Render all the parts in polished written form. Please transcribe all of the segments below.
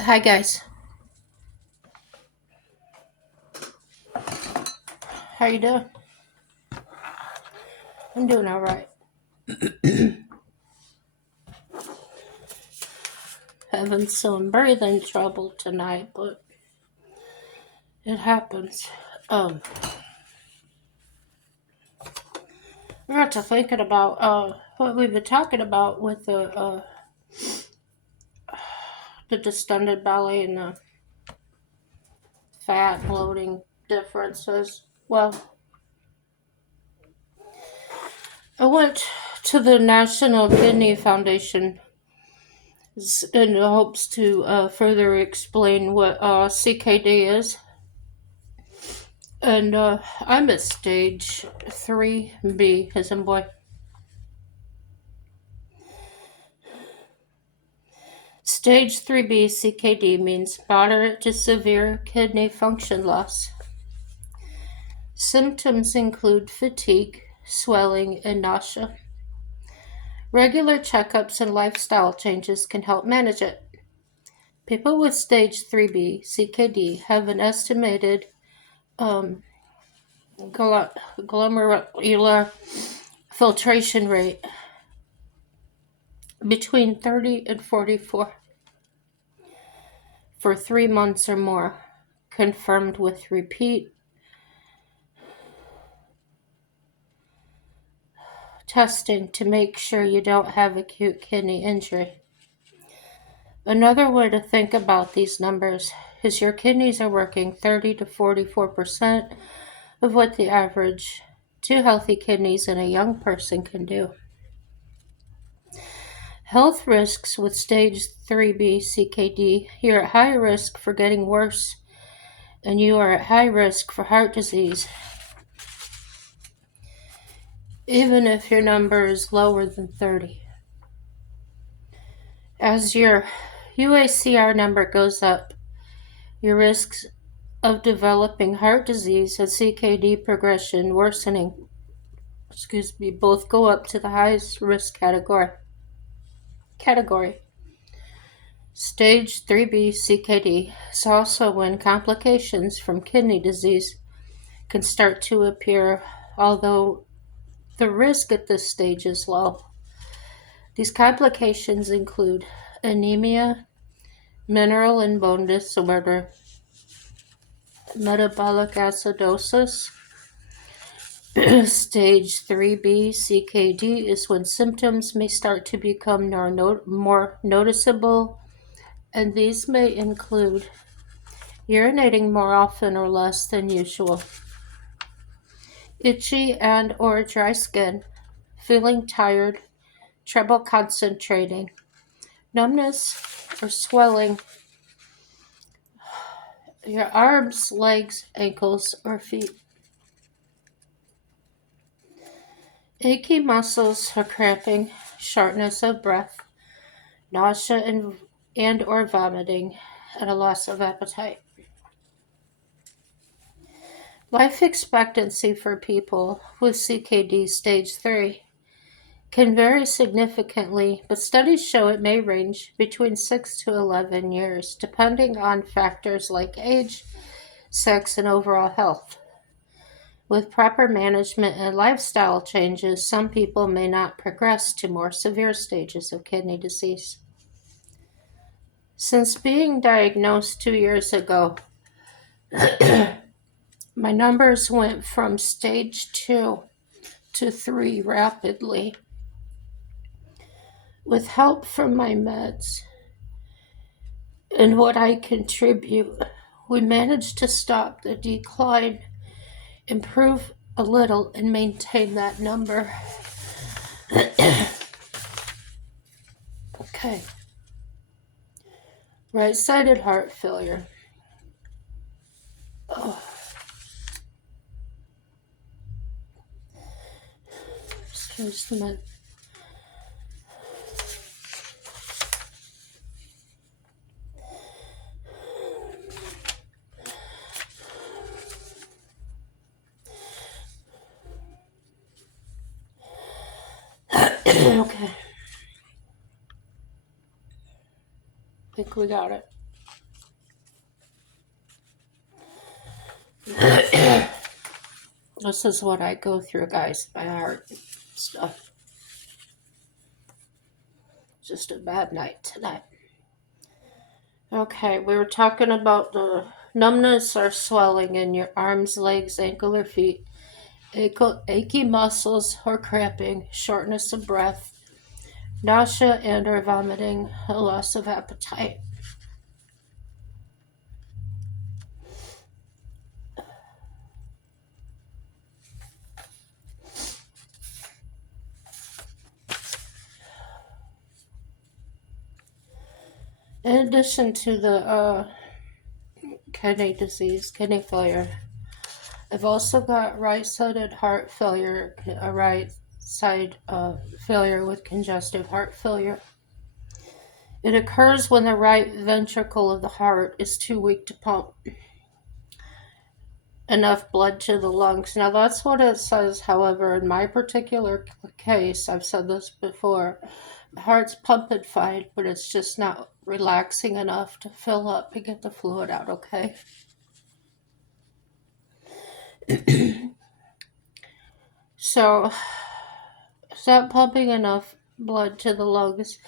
Hi guys, how you doing? I'm doing all right. Having some breathing trouble tonight, but it happens. Um, we got to thinking about what we've been talking about with the distended belly and the fat bloating differences. Well, I went to the National Kidney Foundation in hopes to further explain what CKD is. And I'm at stage 3B, as in boy. Stage 3B CKD means moderate to severe kidney function loss. Symptoms include fatigue, swelling, and nausea. Regular checkups and lifestyle changes can help manage it. People with stage 3B CKD have an estimated um, glomerular filtration rate between 30 and 44 for 3 months or more, confirmed with repeat testing to make sure you don't have acute kidney injury. Another way to think about these numbers is your kidneys are working 30 to 44% of what the average two healthy kidneys in a young person can do. Health risks with stage 3B CKD: you're at high risk for getting worse, and you are at high risk for heart disease, even if your number is lower than 30. As your UACR number goes up, your risks of developing heart disease and CKD progression worsening, both go up to the highest risk category. Stage 3B CKD is also when complications from kidney disease can start to appear, although the risk at this stage is low. These complications include anemia, mineral and bone disorder, metabolic acidosis. Stage 3B CKD is when symptoms may start to become more noticeable, and these may include urinating more often or less than usual, itchy and or dry skin, feeling tired, trouble concentrating, numbness or swelling your arms, legs, ankles, or feet, achy muscles or cramping, shortness of breath, nausea and or vomiting, and a loss of appetite. Life expectancy for people with CKD stage 3 can vary significantly, but studies show it may range between 6 to 11 years, depending on factors like age, sex, and overall health. With proper management and lifestyle changes, some people may not progress to more severe stages of kidney disease. Since being diagnosed 2 years ago, my numbers went from stage 2 to 3 rapidly. With help from my meds and what I contribute, we managed to stop the decline, improve a little, and maintain that number. Okay. Right-sided heart failure. Oh, just a minute. Okay. I think we got it. This is what I go through, guys. My heart stuff. Just a bad night tonight. Okay, we were talking about the numbness or swelling in your arms, legs, ankle, or feet, achy muscles or cramping, shortness of breath, nausea and or vomiting, a loss of appetite. In addition to the kidney disease, kidney failure, I've also got right-sided heart failure, a right side failure with congestive heart failure. It occurs when the right ventricle of the heart is too weak to pump enough blood to the lungs. Now, that's what it says. However, in my particular case, I've said this before, the heart's pumping fine, but it's just not relaxing enough to fill up and get the fluid out, okay? So, it's not pumping enough blood to the lungs,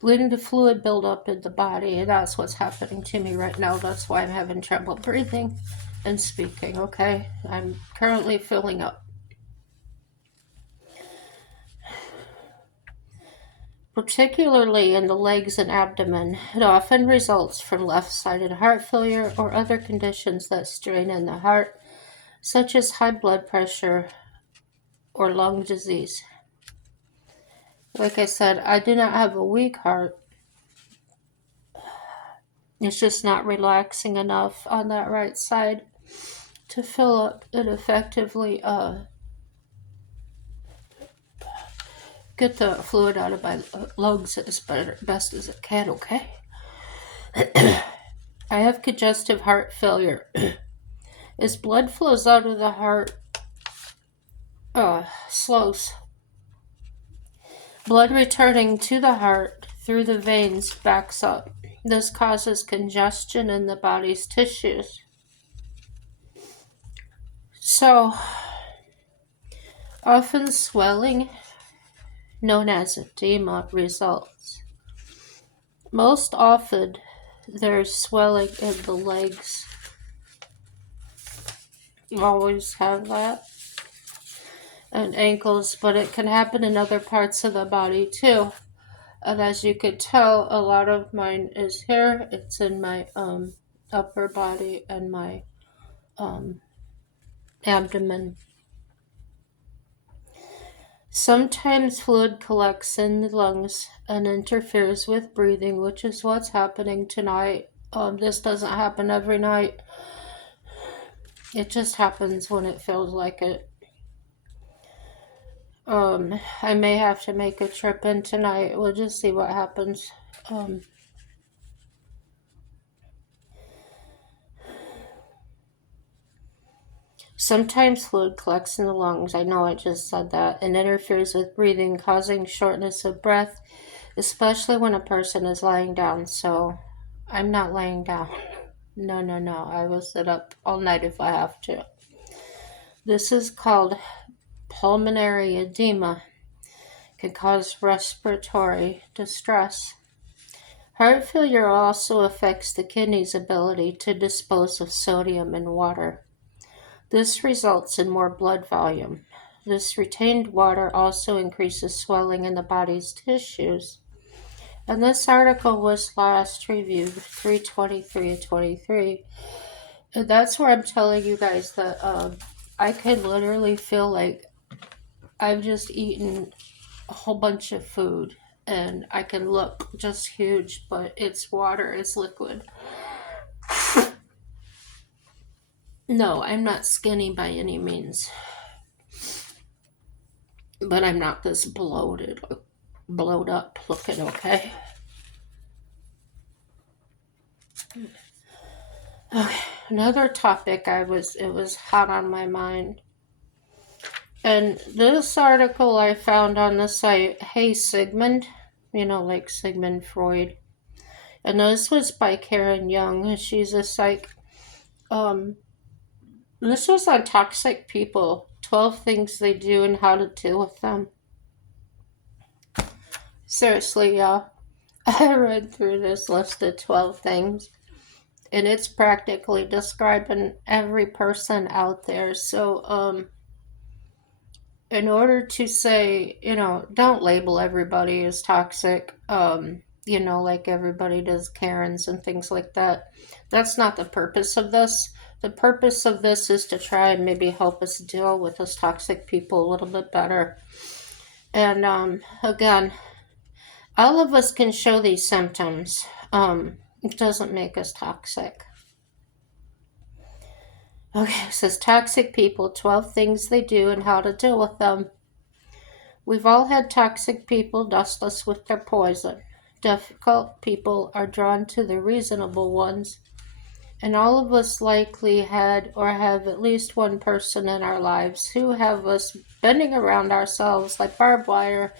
leading to fluid buildup in the body, and that's what's happening to me right now. That's why I'm having trouble breathing and speaking, okay? I'm currently filling up. Particularly in the legs and abdomen, it often results from left-sided heart failure or other conditions that strain in the heart, such as high blood pressure or lung disease. Like I said, I do not have a weak heart. It's just not relaxing enough on that right side to fill up and effectively get the fluid out of my lungs as best as it can, okay? I have congestive heart failure. As blood flows out of the heart, slows. Blood returning to the heart through the veins backs up. This causes congestion in the body's tissues. So, often swelling, known as edema, results. Most often, there's swelling in the legs. You always have that. And ankles, but it can happen in other parts of the body too. And as you can tell, a lot of mine is here. It's in my upper body and my abdomen. Sometimes fluid collects in the lungs and interferes with breathing, which is what's happening tonight. This doesn't happen every night. It just happens when it feels like it. I may have to make a trip in tonight. We'll just see what happens. Sometimes fluid collects in the lungs. I know I just said that, and interferes with breathing, causing shortness of breath, especially when a person is lying down. So I'm not laying down. No. I will sit up all night if I have to. This is called pulmonary edema. It can cause respiratory distress. Heart failure also affects the kidney's ability to dispose of sodium in water. This results in more blood volume. This retained water also increases swelling in the body's tissues. And this article was last reviewed 3/23/23. And that's where I'm telling you guys that I could literally feel like I've just eaten a whole bunch of food and I can look just huge, but it's water, it's liquid. No, I'm not skinny by any means. But I'm not this bloated, blowed up looking, okay? Okay, another topic it was hot on my mind. And this article I found on the site, Hey Sigmund, like Sigmund Freud. And this was by Karen Young. She's a psych This was on toxic people, 12 things they do and how to deal with them. Seriously, y'all. I read through this list of 12 things, and it's practically describing every person out there. So, in order to say, don't label everybody as toxic, like everybody does Karens and things like that. That's not the purpose of this. The purpose of this is to try and maybe help us deal with those toxic people a little bit better. And again, all of us can show these symptoms. It doesn't make us toxic. Okay, it says toxic people, 12 things they do and how to deal with them. We've all had toxic people dust us with their poison. Difficult people are drawn to the reasonable ones, and all of us likely had or have at least one person in our lives who have us bending around ourselves like barbed wire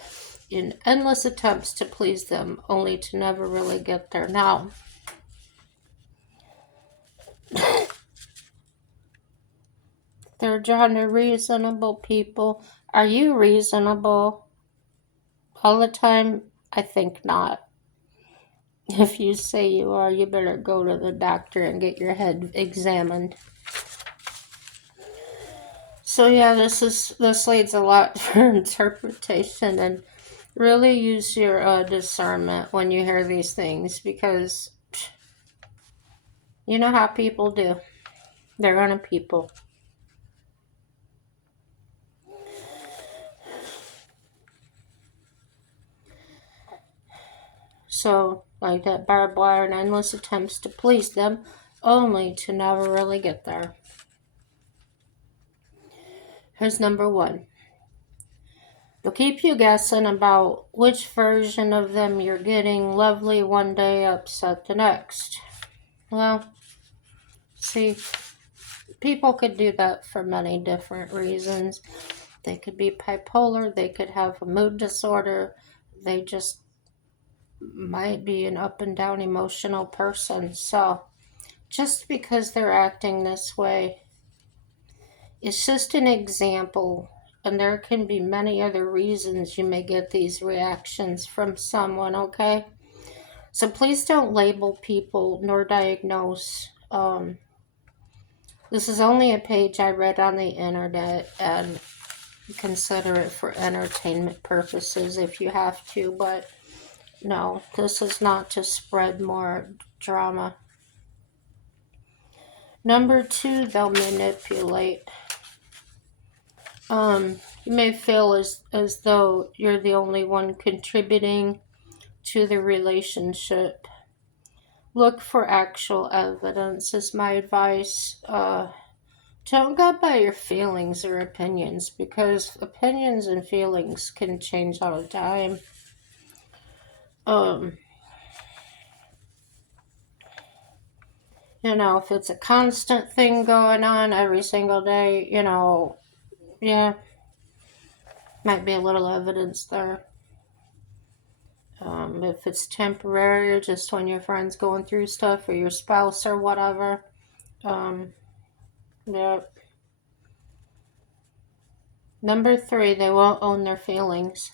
in endless attempts to please them, only to never really get there. Now, they're drawn to reasonable people. Are you reasonable all the time? I think not. If you say you are, you better go to the doctor and get your head examined. So yeah, this leads a lot for interpretation, and really use your discernment when you hear these things, because you know how people do. They're gonna people. So, like that barbed wire and endless attempts to please them, only to never really get there. Here's number 1. They'll keep you guessing about which version of them you're getting. Lovely one day, upset the next. Well, see, people could do that for many different reasons. They could be bipolar, they could have a mood disorder, they just might be an up and down emotional person. So, just because they're acting this way, it's just an example, and there can be many other reasons you may get these reactions from someone, okay? So please don't label people nor diagnose. This is only a page I read on the internet, and consider it for entertainment purposes if you have to, but no, this is not to spread more drama. Number 2, they'll manipulate. You may feel as though you're the only one contributing to the relationship. Look for actual evidence, is my advice. Don't go by your feelings or opinions, because opinions and feelings can change all the time. If it's a constant thing going on every single day, yeah, might be a little evidence there. If it's temporary or just when your friend's going through stuff or your spouse or whatever, yeah. Number 3, they won't own their feelings.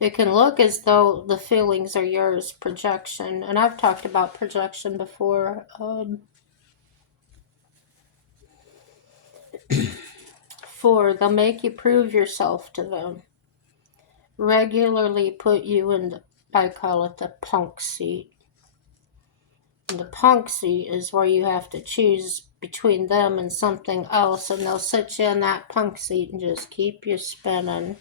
It can look as though the feelings are yours, projection, and I've talked about projection before. 4, they'll make you prove yourself to them. Regularly put you in I call it the punk seat. And the punk seat is where you have to choose between them and something else, and they'll sit you in that punk seat and just keep you spinning.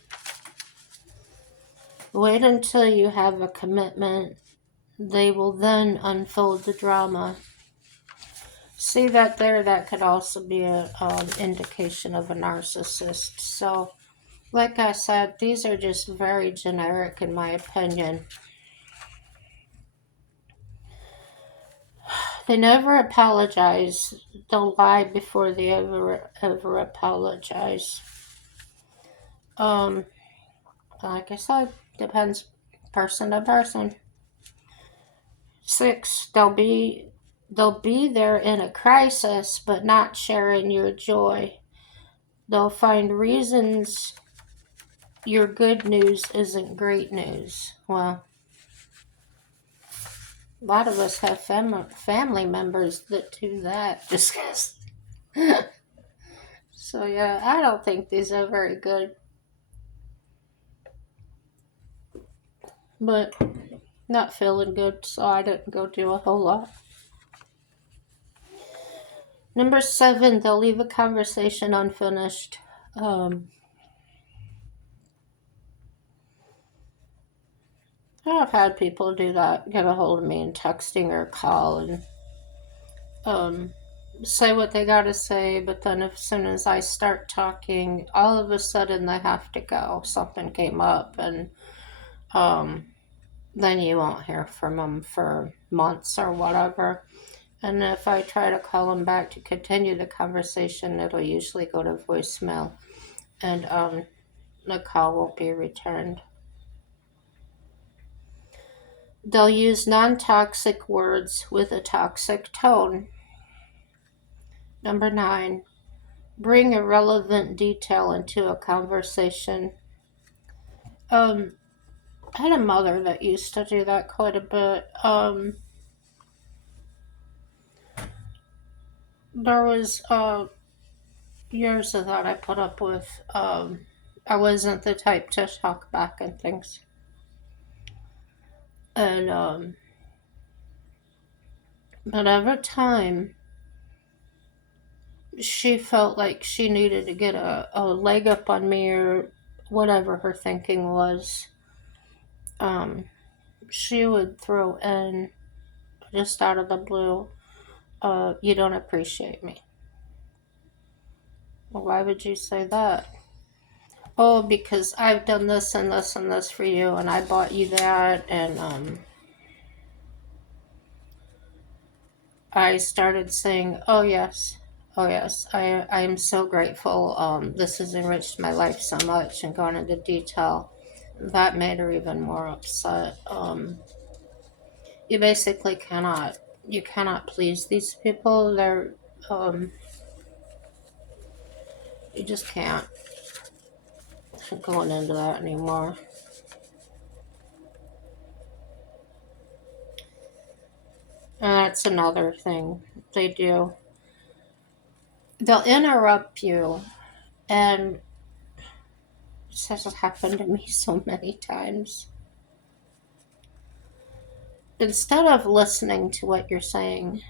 Wait until you have a commitment. They will then unfold the drama. See that there? That could also be an indication of a narcissist. So, like I said, these are just very generic in my opinion. They never apologize. They'll lie before they ever apologize. Like I said, depends person to person. 6, they'll be They'll be there in a crisis, but not sharing your joy. They'll find reasons your good news isn't great news. Well, a lot of us have family members that do that. Just 'cause. So, yeah, I don't think these are very good. But not feeling good, so I didn't go do a whole lot. Number 7, they'll leave a conversation unfinished. I've had people do that, get a hold of me in texting or call and um, say what they gotta say, but then as soon as I start talking, all of a sudden they have to go. Something came up, and um, then you won't hear from them for months or whatever. And if I try to call them back to continue the conversation, it'll usually go to voicemail, and the call won't be returned. They'll use non toxic words with a toxic tone. Number 9, bring irrelevant detail into a conversation. Um, I had a mother that used to do that quite a bit. There was years of that I put up with. I wasn't the type to talk back and things. And but every time she felt like she needed to get a leg up on me or whatever her thinking was, um, she would throw in, just out of the blue, you don't appreciate me. Well, why would you say that? Oh, because I've done this and this and this for you, and I bought you that, and I started saying, oh yes, I am so grateful. This has enriched my life so much, and gone into detail. That made her even more upset. You basically cannot please these people. Um, you just can't. I'm going into that anymore. And that's another thing they do. They'll interrupt you, and this has happened to me so many times. Instead of listening to what you're saying,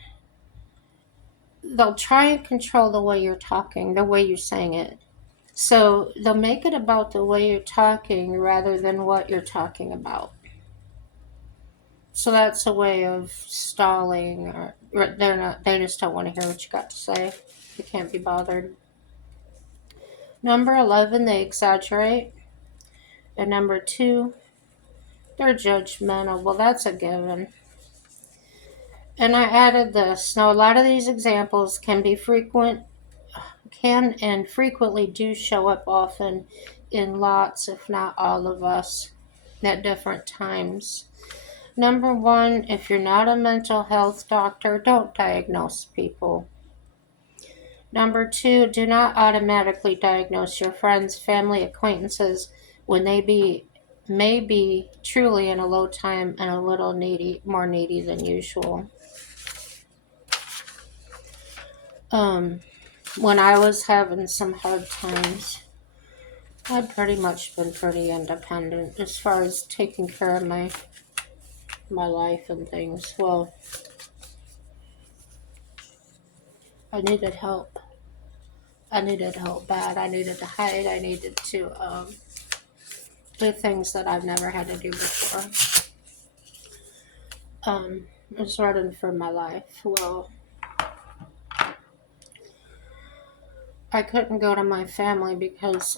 they'll try and control the way you're talking, the way you're saying it. So they'll make it about the way you're talking rather than what you're talking about. So that's a way of stalling, or they're not. They just don't want to hear what you got to say. They can't be bothered. Number 11, they exaggerate. And number 2, they're judgmental. Well, that's a given. And I added this. Now, a lot of these examples can and frequently do show up often in lots, if not all of us, at different times. Number 1, if you're not a mental health doctor, don't diagnose people. Number 2, do not automatically diagnose your friends, family, acquaintances when may be truly in a low time and a little more needy than usual. When I was having some hard times, I'd pretty much been pretty independent as far as taking care of my life and things. Well, I needed help. I needed help bad. I needed to hide. I needed to do things that I've never had to do before. I was running for my life. Well, I couldn't go to my family because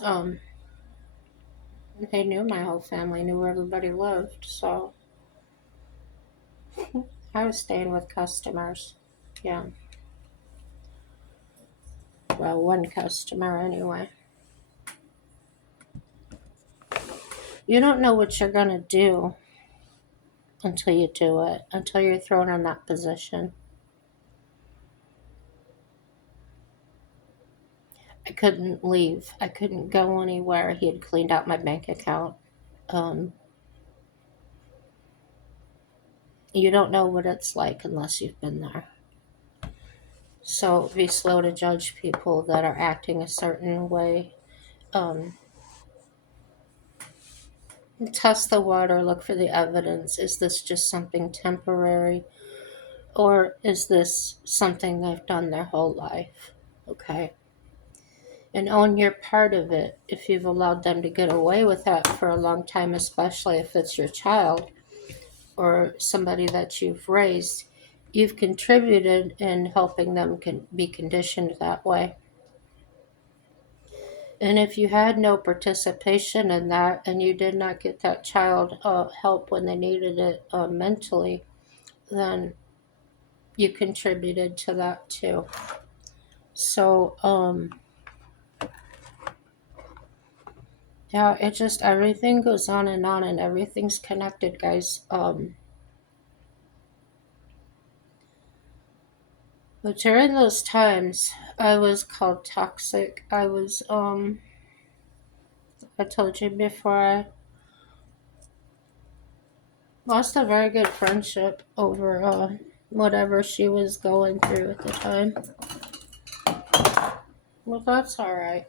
they knew my whole family, knew where everybody lived. So I was staying with customers. Yeah. Well, one customer anyway. You don't know what you're going to do until you do it, until you're thrown in that position. I couldn't leave. I couldn't go anywhere. He had cleaned out my bank account. Um, you don't know what it's like unless you've been there. So be slow to judge people that are acting a certain way. Um, Test the water, look for the evidence. Is this just something temporary, or is this something they've done their whole life? Okay. And own your part of it. If you've allowed them to get away with that for a long time, especially if it's your child or somebody that you've raised, you've contributed in helping them be conditioned that way. And if you had no participation in that and you did not get that child help when they needed it mentally, then you contributed to that too. So, yeah, it just everything goes on and everything's connected, guys. But during those times, I was called toxic. I told you before, I lost a very good friendship over whatever she was going through at the time. Well, that's alright.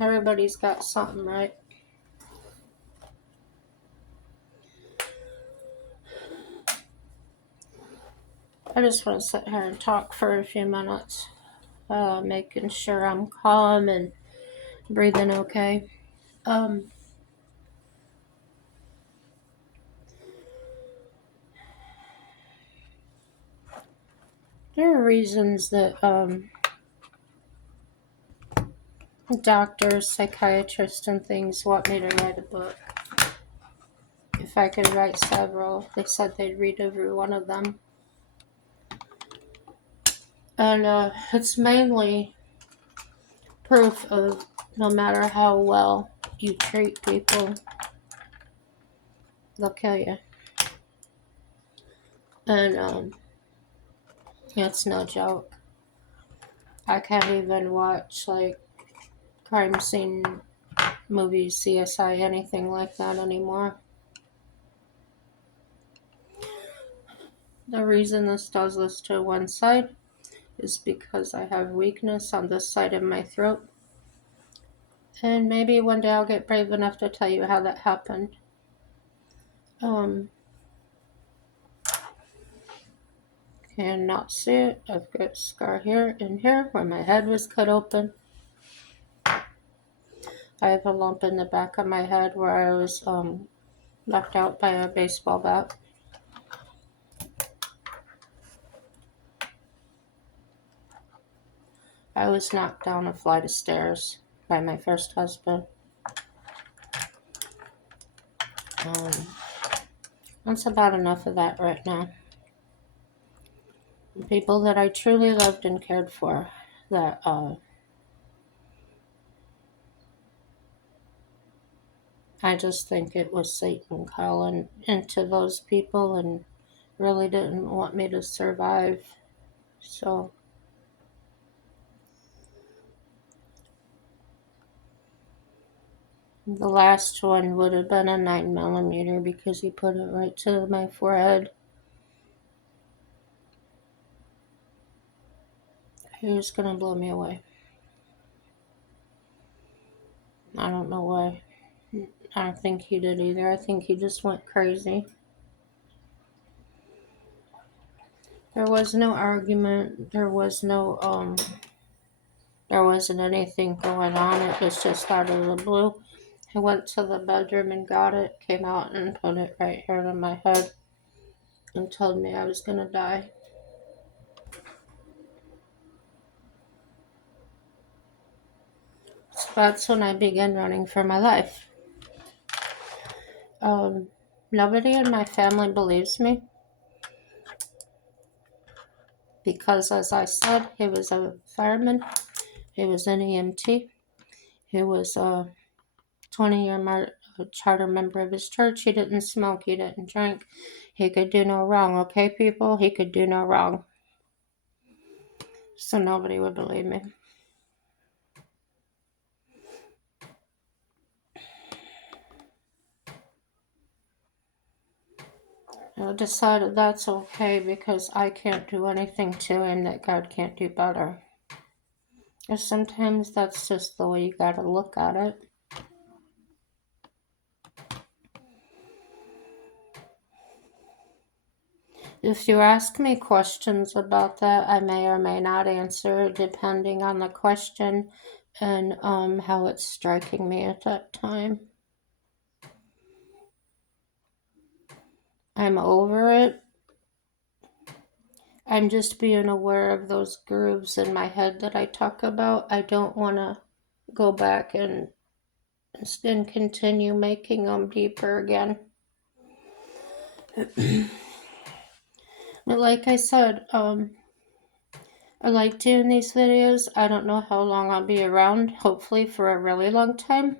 Everybody's got something, right? I just want to sit here and talk for a few minutes, making sure I'm calm and breathing okay. Um, there are reasons that doctors, psychiatrists, and things want me to write a book. If I could write several, they said they'd read every one of them. And it's mainly proof of no matter how well you treat people, they'll kill you. And it's no joke. I can't even watch like crime scene movies, CSI, anything like that anymore. The reason this does this to one side is because I have weakness on this side of my throat. And maybe one day I'll get brave enough to tell you how that happened. Cannot see it. I've got a scar here and here where my head was cut open. I have a lump in the back of my head where I was knocked out by a baseball bat. I was knocked down a flight of stairs by my first husband. That's about enough of that right now. The people that I truly loved and cared for, that I just think it was Satan calling into those people and really didn't want me to survive. So the last one would have been a 9mm because he put it right to my forehead. He was gonna blow me away. I don't know why. I don't think he did either. I think he just went crazy. There was no argument. There wasn't anything going on. It was just out of the blue. I went to the bedroom and got it, came out and put it right here on my head and told me I was gonna die. So that's when I began running for my life. Nobody in my family believes me because, as I said, he was a fireman, he was an EMT, he was a 20-year charter member of his church. He didn't smoke, he didn't drink. He could do no wrong, okay, people? He could do no wrong. So nobody would believe me. I decided that's okay because I can't do anything to him that God can't do better. And sometimes that's just the way you gotta look at it. If you ask me questions about that, I may or may not answer depending on the question and how it's striking me at that time. I'm over it. I'm just being aware of those grooves in my head that I talk about. I don't want to go back and continue making them deeper again. But like I said, I like doing these videos. I don't know how long I'll be around, hopefully for a really long time.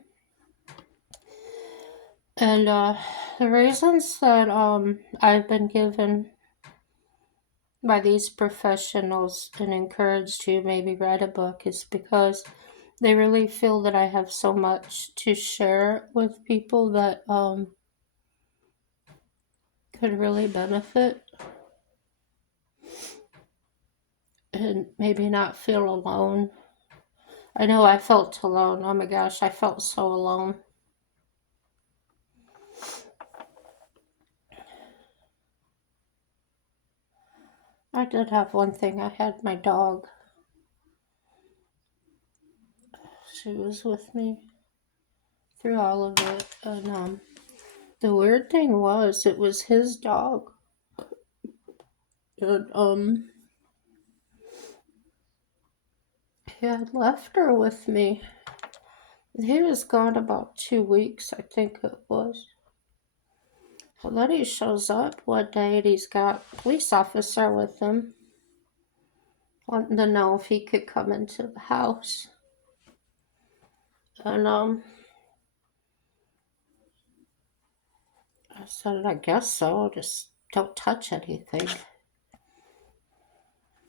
And the reasons that I've been given by these professionals and encouraged to maybe write a book is because they really feel that I have so much to share with people that could really benefit and maybe not feel alone. I know I felt alone. Oh my gosh, I felt so alone. I did have one thing. I had my dog. She was with me through all of it. And the weird thing was, it was his dog. And he had left her with me. He was gone about 2 weeks, I think it was. So then he shows up one day and he's got a police officer with him, wanting to know if he could come into the house. And I said, I guess so, just don't touch anything.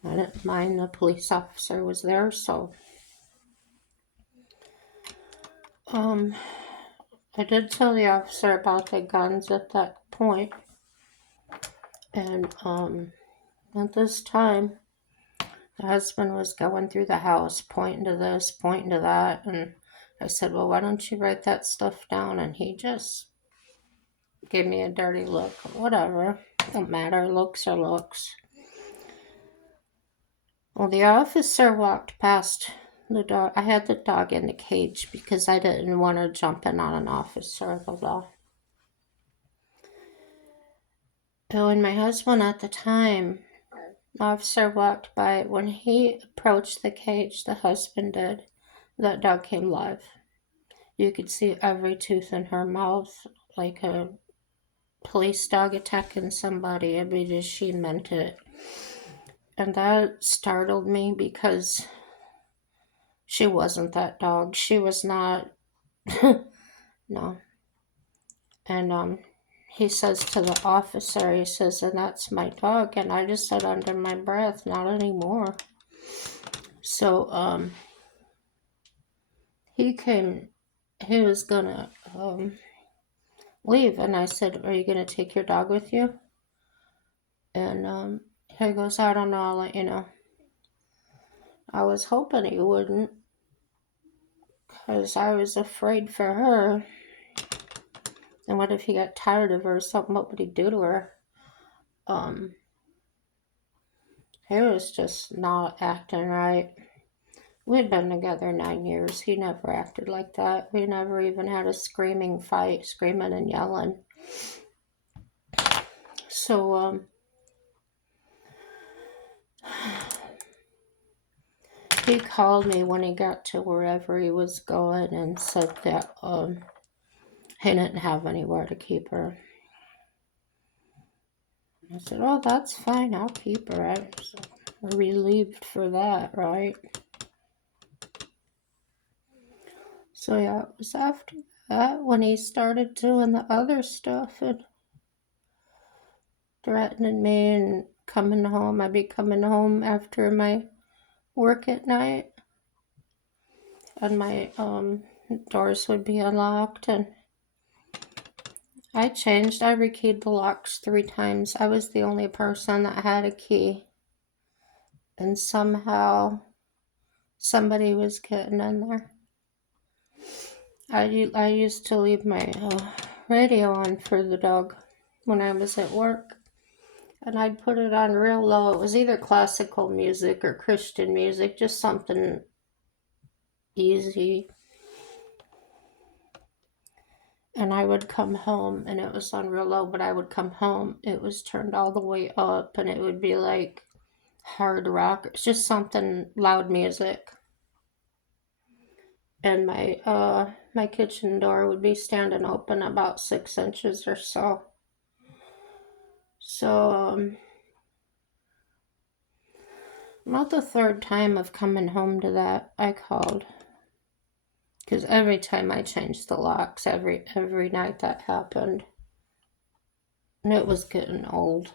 I didn't mind the police officer was there, so I did tell the officer about the guns at that point. And at this time, the husband was going through the house, pointing to this, pointing to that, and I said, well, why don't you write that stuff down? And he just gave me a dirty look. Whatever, don't matter, looks are looks. Well, the officer walked past the dog. I had the dog in the cage because I didn't want her jumping on an officer of the law. But when my husband at the time, the officer walked by, when he approached the cage, the husband did, that dog came live. You could see every tooth in her mouth, like a police dog attacking somebody. I mean, she meant it. And that startled me because she wasn't that dog. She was not. No. And he says to the officer, he says, and that's my dog. And I just said under my breath, not anymore. So he came, he was gonna leave. And I said, are you gonna take your dog with you? And he goes, I don't know, I'll let you know. I was hoping he wouldn't, because I was afraid for her. And what if he got tired of her or something? What would he do to her? He was just not acting right. We'd been together 9 years. He never acted like that. We never even had a screaming fight, screaming and yelling. So, he called me when he got to wherever he was going and said that he didn't have anywhere to keep her. I said, oh, that's fine. I'll keep her. I was relieved for that, right? So, yeah, it was after that when he started doing the other stuff and threatening me and coming home. I'd be coming home after my work at night, and my doors would be unlocked, and I rekeyed the locks 3 times. I was the only person that had a key. And somehow somebody was getting in there. I used to leave my radio on for the dog when I was at work. And I'd put it on real low. It was either classical music or Christian music, just something easy. And I would come home and it was on real low, but I would come home, it was turned all the way up and it would be like hard rock. It's just something loud music. And my kitchen door would be standing open about 6 inches or so. So about the 3rd time of coming home to that, I called. Because every time I changed the locks, every night that happened. And it was getting old.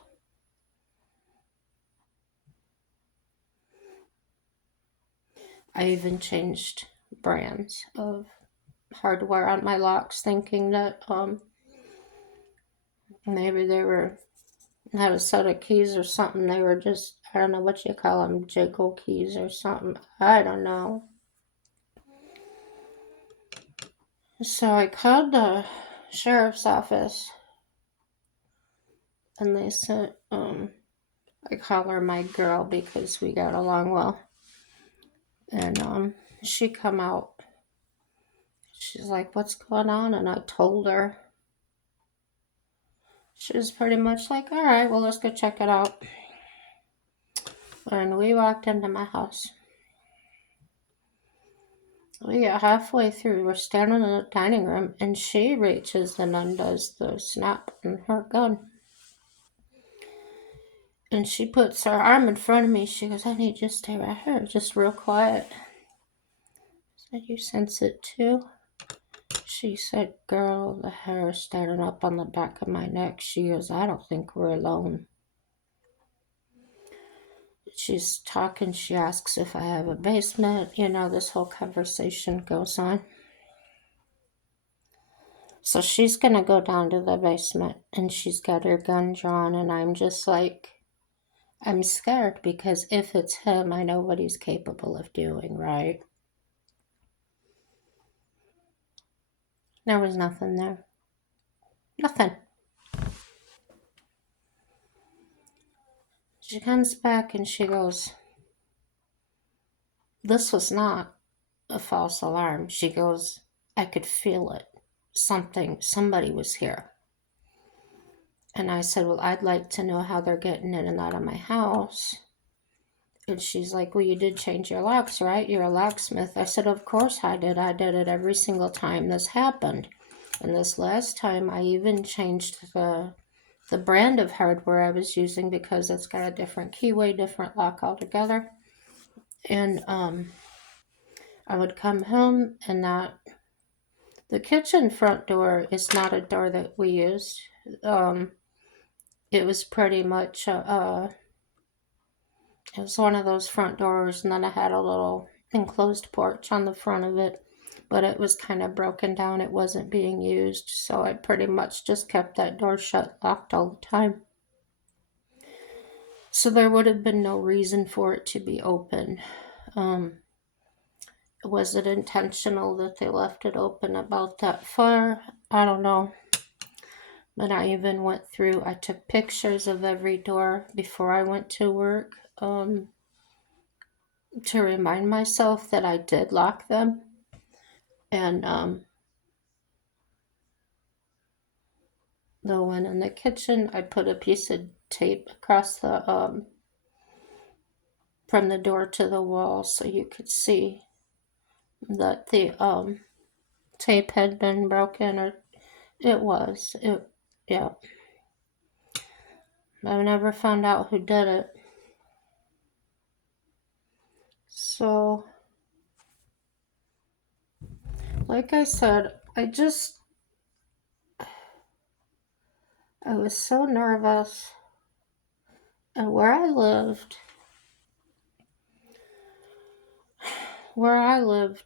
I even changed brands of hardware on my locks, thinking that maybe they had a set of keys or something. They were just, I don't know what you call them, jiggle keys or something. I don't know. So I called the sheriff's office and they said, I call her my girl because we got along well. And she come out. She's like, what's going on? And I told her. She was pretty much like, all right, well, let's go check it out. And we walked into my house. We got halfway through. We're standing in the dining room, and she reaches and undoes the snap in her gun. And she puts her arm in front of me. She goes, I need you to stay right here, just real quiet. I said, you sense it too? She said, girl, the hair is standing up on the back of my neck. She goes, I don't think we're alone. She's talking. She asks if I have a basement. You know, this whole conversation goes on. So she's going to go down to the basement and she's got her gun drawn. And I'm just like, I'm scared because if it's him, I know what he's capable of doing, right? There was nothing there. Nothing. She comes back and she goes, this was not a false alarm. She goes, I could feel it. Somebody was here. And I said, well, I'd like to know how they're getting in and out of my house. And she's like, well, you did change your locks, right? You're a locksmith. I said, of course I did. I did it every single time this happened. And this last time I even changed the brand of hardware I was using because it's got a different keyway, different lock altogether. And I would come home and the kitchen front door is not a door that we used. It was pretty much it was one of those front doors, and then it had a little enclosed porch on the front of it, but it was kind of broken down. It wasn't being used, so I pretty much just kept that door shut, locked all the time. So there would have been no reason for it to be open. Was it intentional that they left it open about that far? I don't know. But I even went through, I took pictures of every door before I went to work to remind myself that I did lock them. And the one in the kitchen, I put a piece of tape across the from the door to the wall so you could see that the tape had been broken, or yeah. I never found out who did it. So, like I said, I was so nervous. And where I lived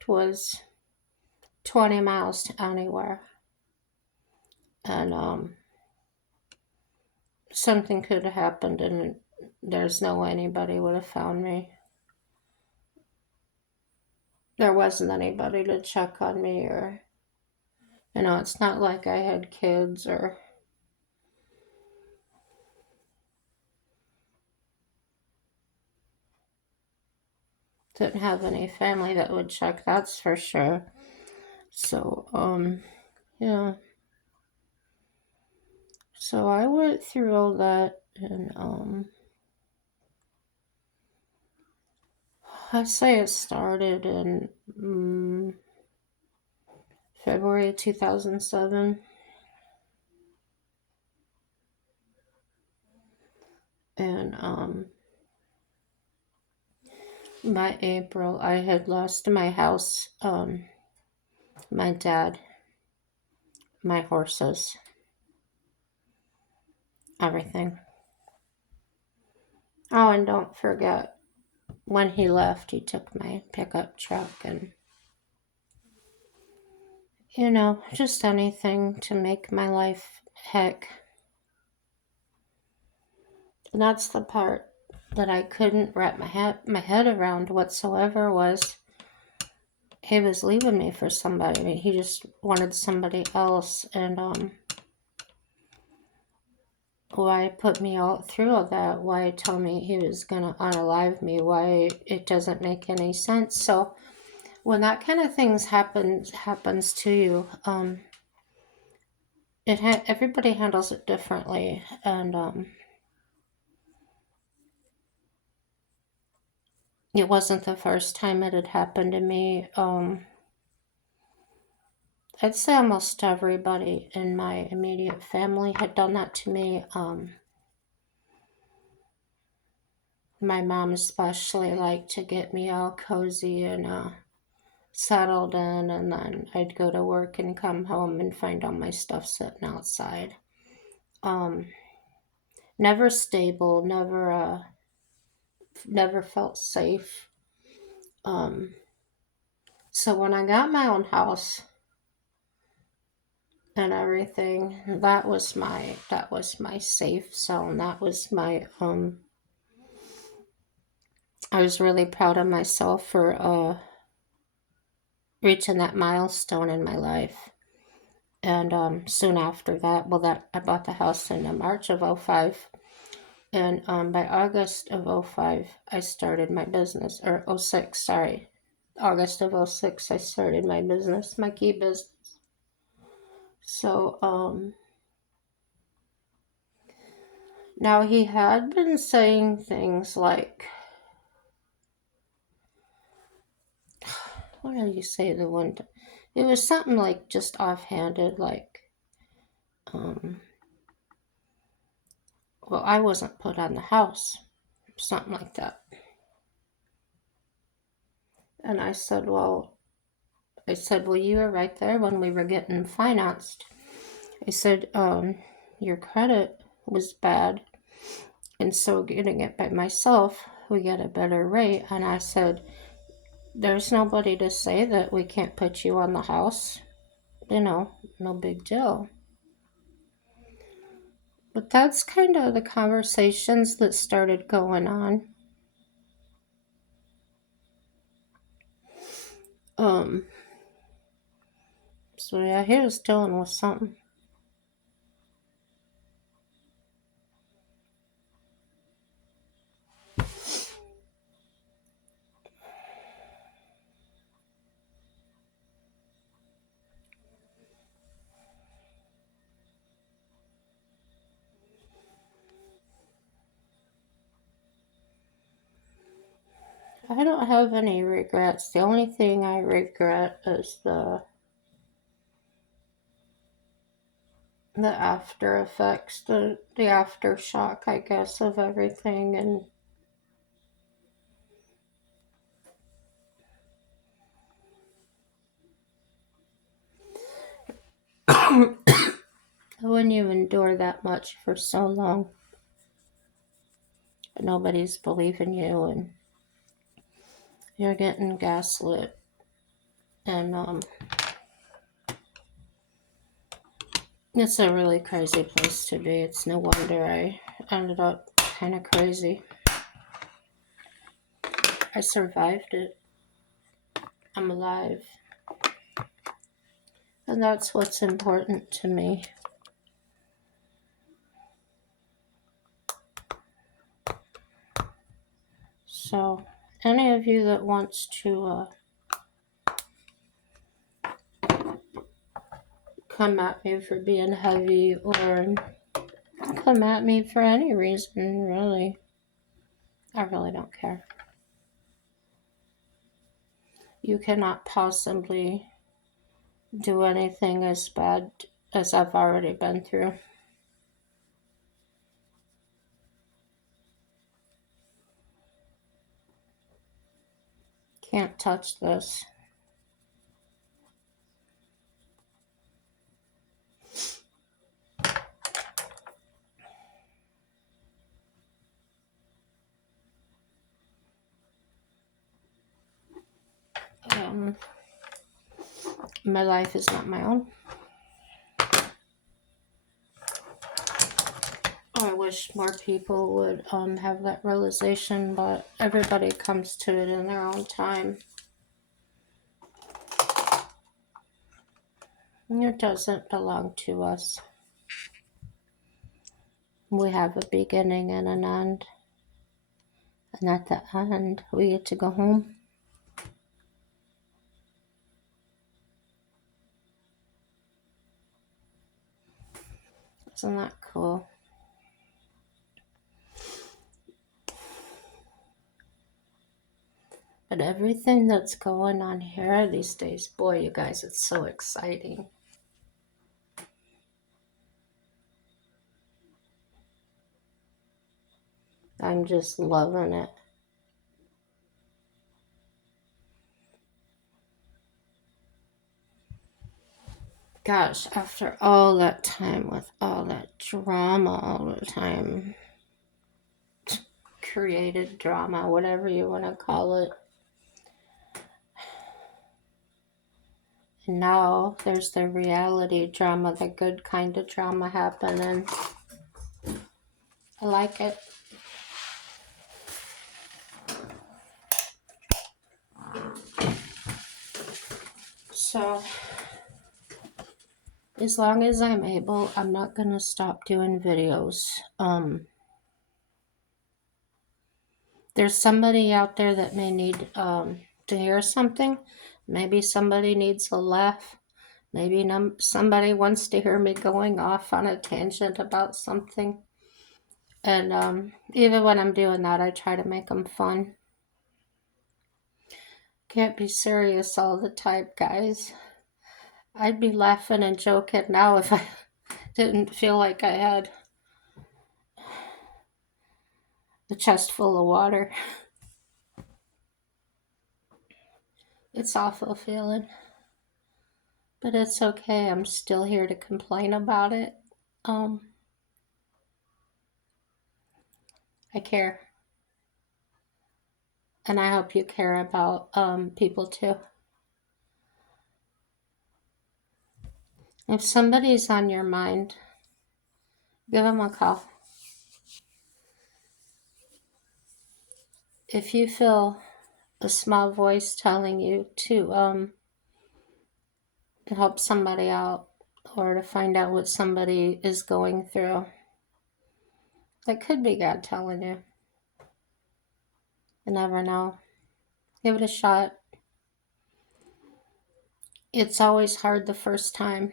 was 20 miles to anywhere. and something could have happened, and there's no way anybody would have found me. There wasn't anybody to check on me, or, it's not like I had kids or didn't have any family that would check, that's for sure. So, yeah. So I went through all that, and I say it started in February 2007, and by April I had lost my house, my dad, my horses, everything. Oh, and don't forget, when he left, he took my pickup truck and, just anything to make my life heck. And that's the part that I couldn't wrap my head around whatsoever, was he was leaving me for somebody. I mean, he just wanted somebody else, and why put me all through all that? Why tell me he was gonna unalive me? Why? It doesn't make any sense. So when that kind of things happens to you, everybody handles it differently, and it wasn't the first time it had happened to me. I'd say almost everybody in my immediate family had done that to me. My mom especially liked to get me all cozy and settled in, and then I'd go to work and come home and find all my stuff sitting outside. Um, Never stable, never felt safe. Um, so when I got my own house and everything, that was my safe zone. That was my I was really proud of myself for reaching that milestone in my life. And soon after that, I bought the house in March of 05. And by August of 05, I started my business, or 06, sorry. August of 06, I started my business, my key business. So now he had been saying things like, what did you say the one time? It was something like just offhanded, like, well, I wasn't put on the house, something like that. And I said, well, you were right there when we were getting financed. I said, your credit was bad, and so getting it by myself, we get a better rate. And I said, there's nobody to say that we can't put you on the house. No big deal. But that's kind of the conversations that started going on. So yeah, he was dealing with something. I don't have any regrets. The only thing I regret is the after effects, the aftershock, I guess, of everything. And when you endure that much for so long, nobody's believing you, and you're getting gaslit, and It's a really crazy place to be. It's no wonder I ended up kind of crazy. I survived it. I'm alive. And that's what's important to me. So, any of you that wants to come at me for being heavy or come at me for any reason, really, I really don't care. You cannot possibly do anything as bad as I've already been through. Can't touch this. My life is not my own. I wish more people would have that realization, but everybody comes to it in their own time. It doesn't belong to us. We have a beginning and an end. And at the end, we get to go home. Isn't that cool? But everything that's going on here these days, boy, you guys, it's so exciting. I'm just loving it. Gosh, after all that time with all that drama all the time, created drama, whatever you want to call it. And now there's the reality drama, the good kind of drama happening. I like it. So, as long as I'm able, I'm not going to stop doing videos. There's somebody out there that may need to hear something. Maybe somebody needs a laugh. Maybe somebody wants to hear me going off on a tangent about something. And even when I'm doing that, I try to make them fun. Can't be serious all the time, guys. I'd be laughing and joking now if I didn't feel like I had a chest full of water. It's awful feeling. But it's okay. I'm still here to complain about it. I care. And I hope you care about people too. If somebody's on your mind, give them a call. If you feel a small voice telling you to help somebody out or to find out what somebody is going through, that could be God telling you. You never know. Give it a shot. It's always hard the first time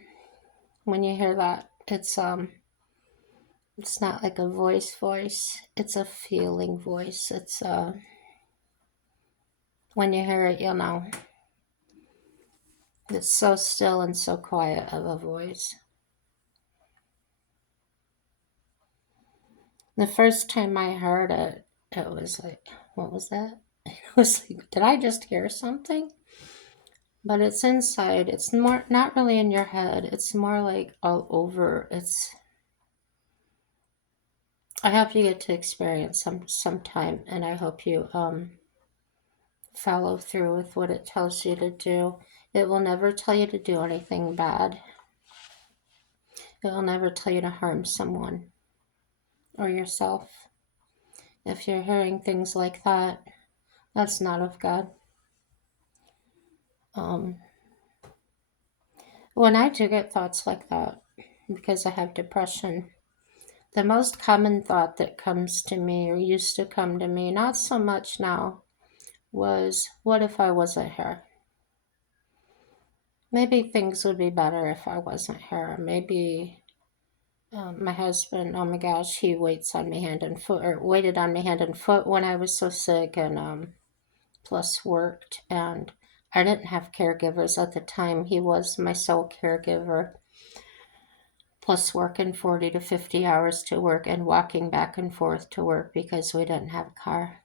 when you hear that. It's not like a voice. It's a feeling voice. It's when you hear it, you'll know. It's so still and so quiet of a voice. The first time I heard it, it was like, what was that? It was like, did I just hear something? But it's inside. It's more not really in your head. It's more like all over. I hope you get to experience sometime, and I hope you follow through with what it tells you to do. It will never tell you to do anything bad. It'll never tell you to harm someone or yourself. If you're hearing things like that, that's not of God. When I do get thoughts like that, because I have depression, the most common thought that comes to me, or used to come to me, not so much now, was, what if I wasn't here? Maybe things would be better if I wasn't here. Maybe my husband, oh my gosh, he waits on me hand and foot, or waited on me hand and foot when I was so sick, and plus worked, and I didn't have caregivers at the time. He was my sole caregiver, plus working 40 to 50 hours to work and walking back and forth to work because we didn't have a car.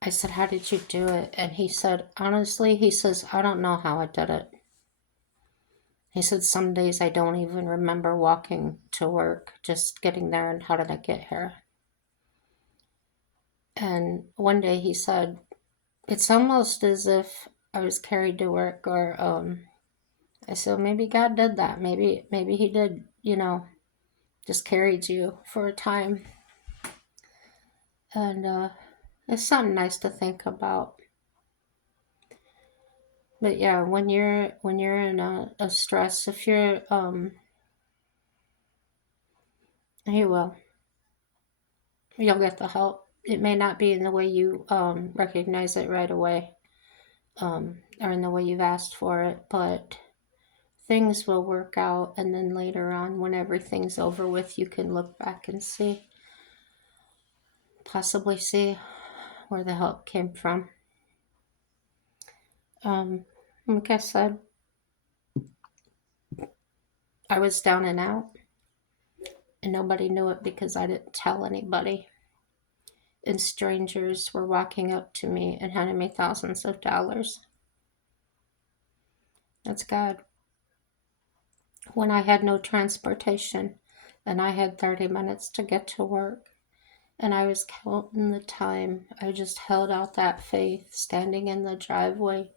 I said, how did you do it? And he said, honestly, he says, I don't know how I did it. He said, some days I don't even remember walking to work, just getting there and how did I get here? And one day he said, it's almost as if I was carried to work, or I said, maybe God did that. Maybe he did, just carried you for a time. And it's something nice to think about. But yeah, when you're in a stress, if you're you'll get the help. It may not be in the way you recognize it right away, or in the way you've asked for it, but things will work out, and then later on, when everything's over with, you can look back and possibly see where the help came from. Like I said, I was down and out, and nobody knew it because I didn't tell anybody. And strangers were walking up to me and handing me thousands of dollars. That's God. When I had no transportation and I had 30 minutes to get to work, and I was counting the time, I just held out that faith, standing in the driveway,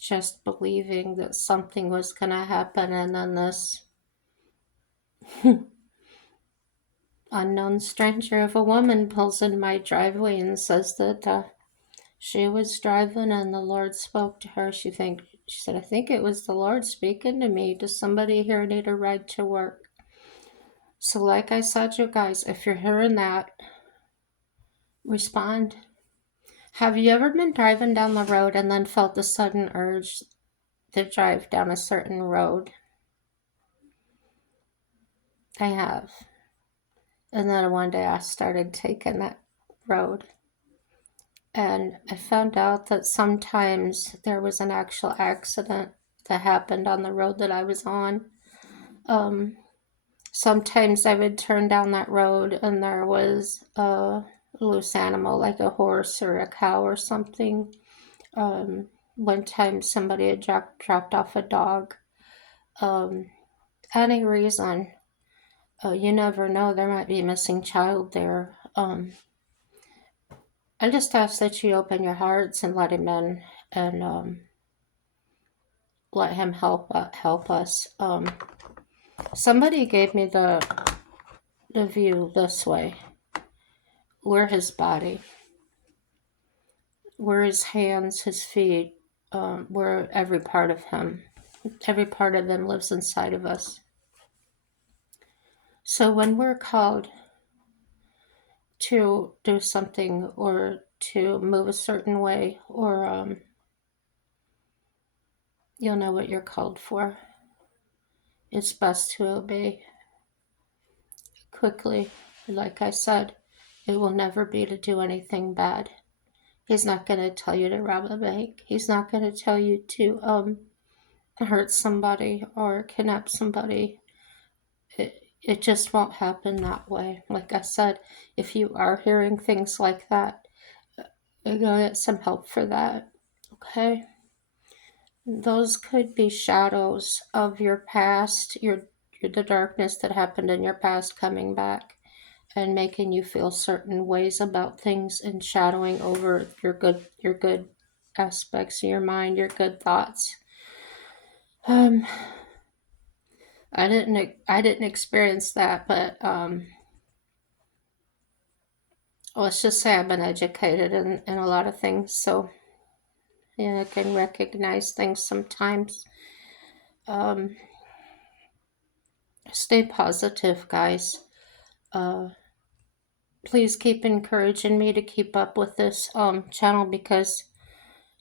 just believing that something was going to happen. And then this unknown stranger of a woman pulls in my driveway and says that she was driving and the Lord spoke to her. She said, I think it was the Lord speaking to me. Does somebody here need a ride to work? So like I said, you guys, if you're hearing that, respond. Have you ever been driving down the road and then felt the sudden urge to drive down a certain road? I have. And then one day I started taking that road. And I found out that sometimes there was an actual accident that happened on the road that I was on. Sometimes I would turn down that road and there was a loose animal like a horse or a cow or something. One time somebody had dropped off a dog. Any reason. You never know, there might be a missing child there. I just ask that you open your hearts and let him in, and let him help us. Somebody gave me the view this way. We're his body. We're his hands, his feet. We're every part of him. Every part of him lives inside of us. So when we're called to do something or to move a certain way, or you'll know what you're called for. It's best to obey quickly. Like I said, it will never be to do anything bad. He's not going to tell you to rob a bank. He's not going to tell you to hurt somebody or kidnap somebody. It just won't happen that way. Like I said, if you are hearing things like that, you're going to get some help for that. Okay? Those could be shadows of your past, the darkness that happened in your past coming back and making you feel certain ways about things and shadowing over your good aspects of your mind, your good thoughts. Um, I didn't experience that, but let's just say I've been educated in a lot of things, so yeah, I can recognize things sometimes. Um, Stay positive, guys. Uh, please keep encouraging me to keep up with this channel because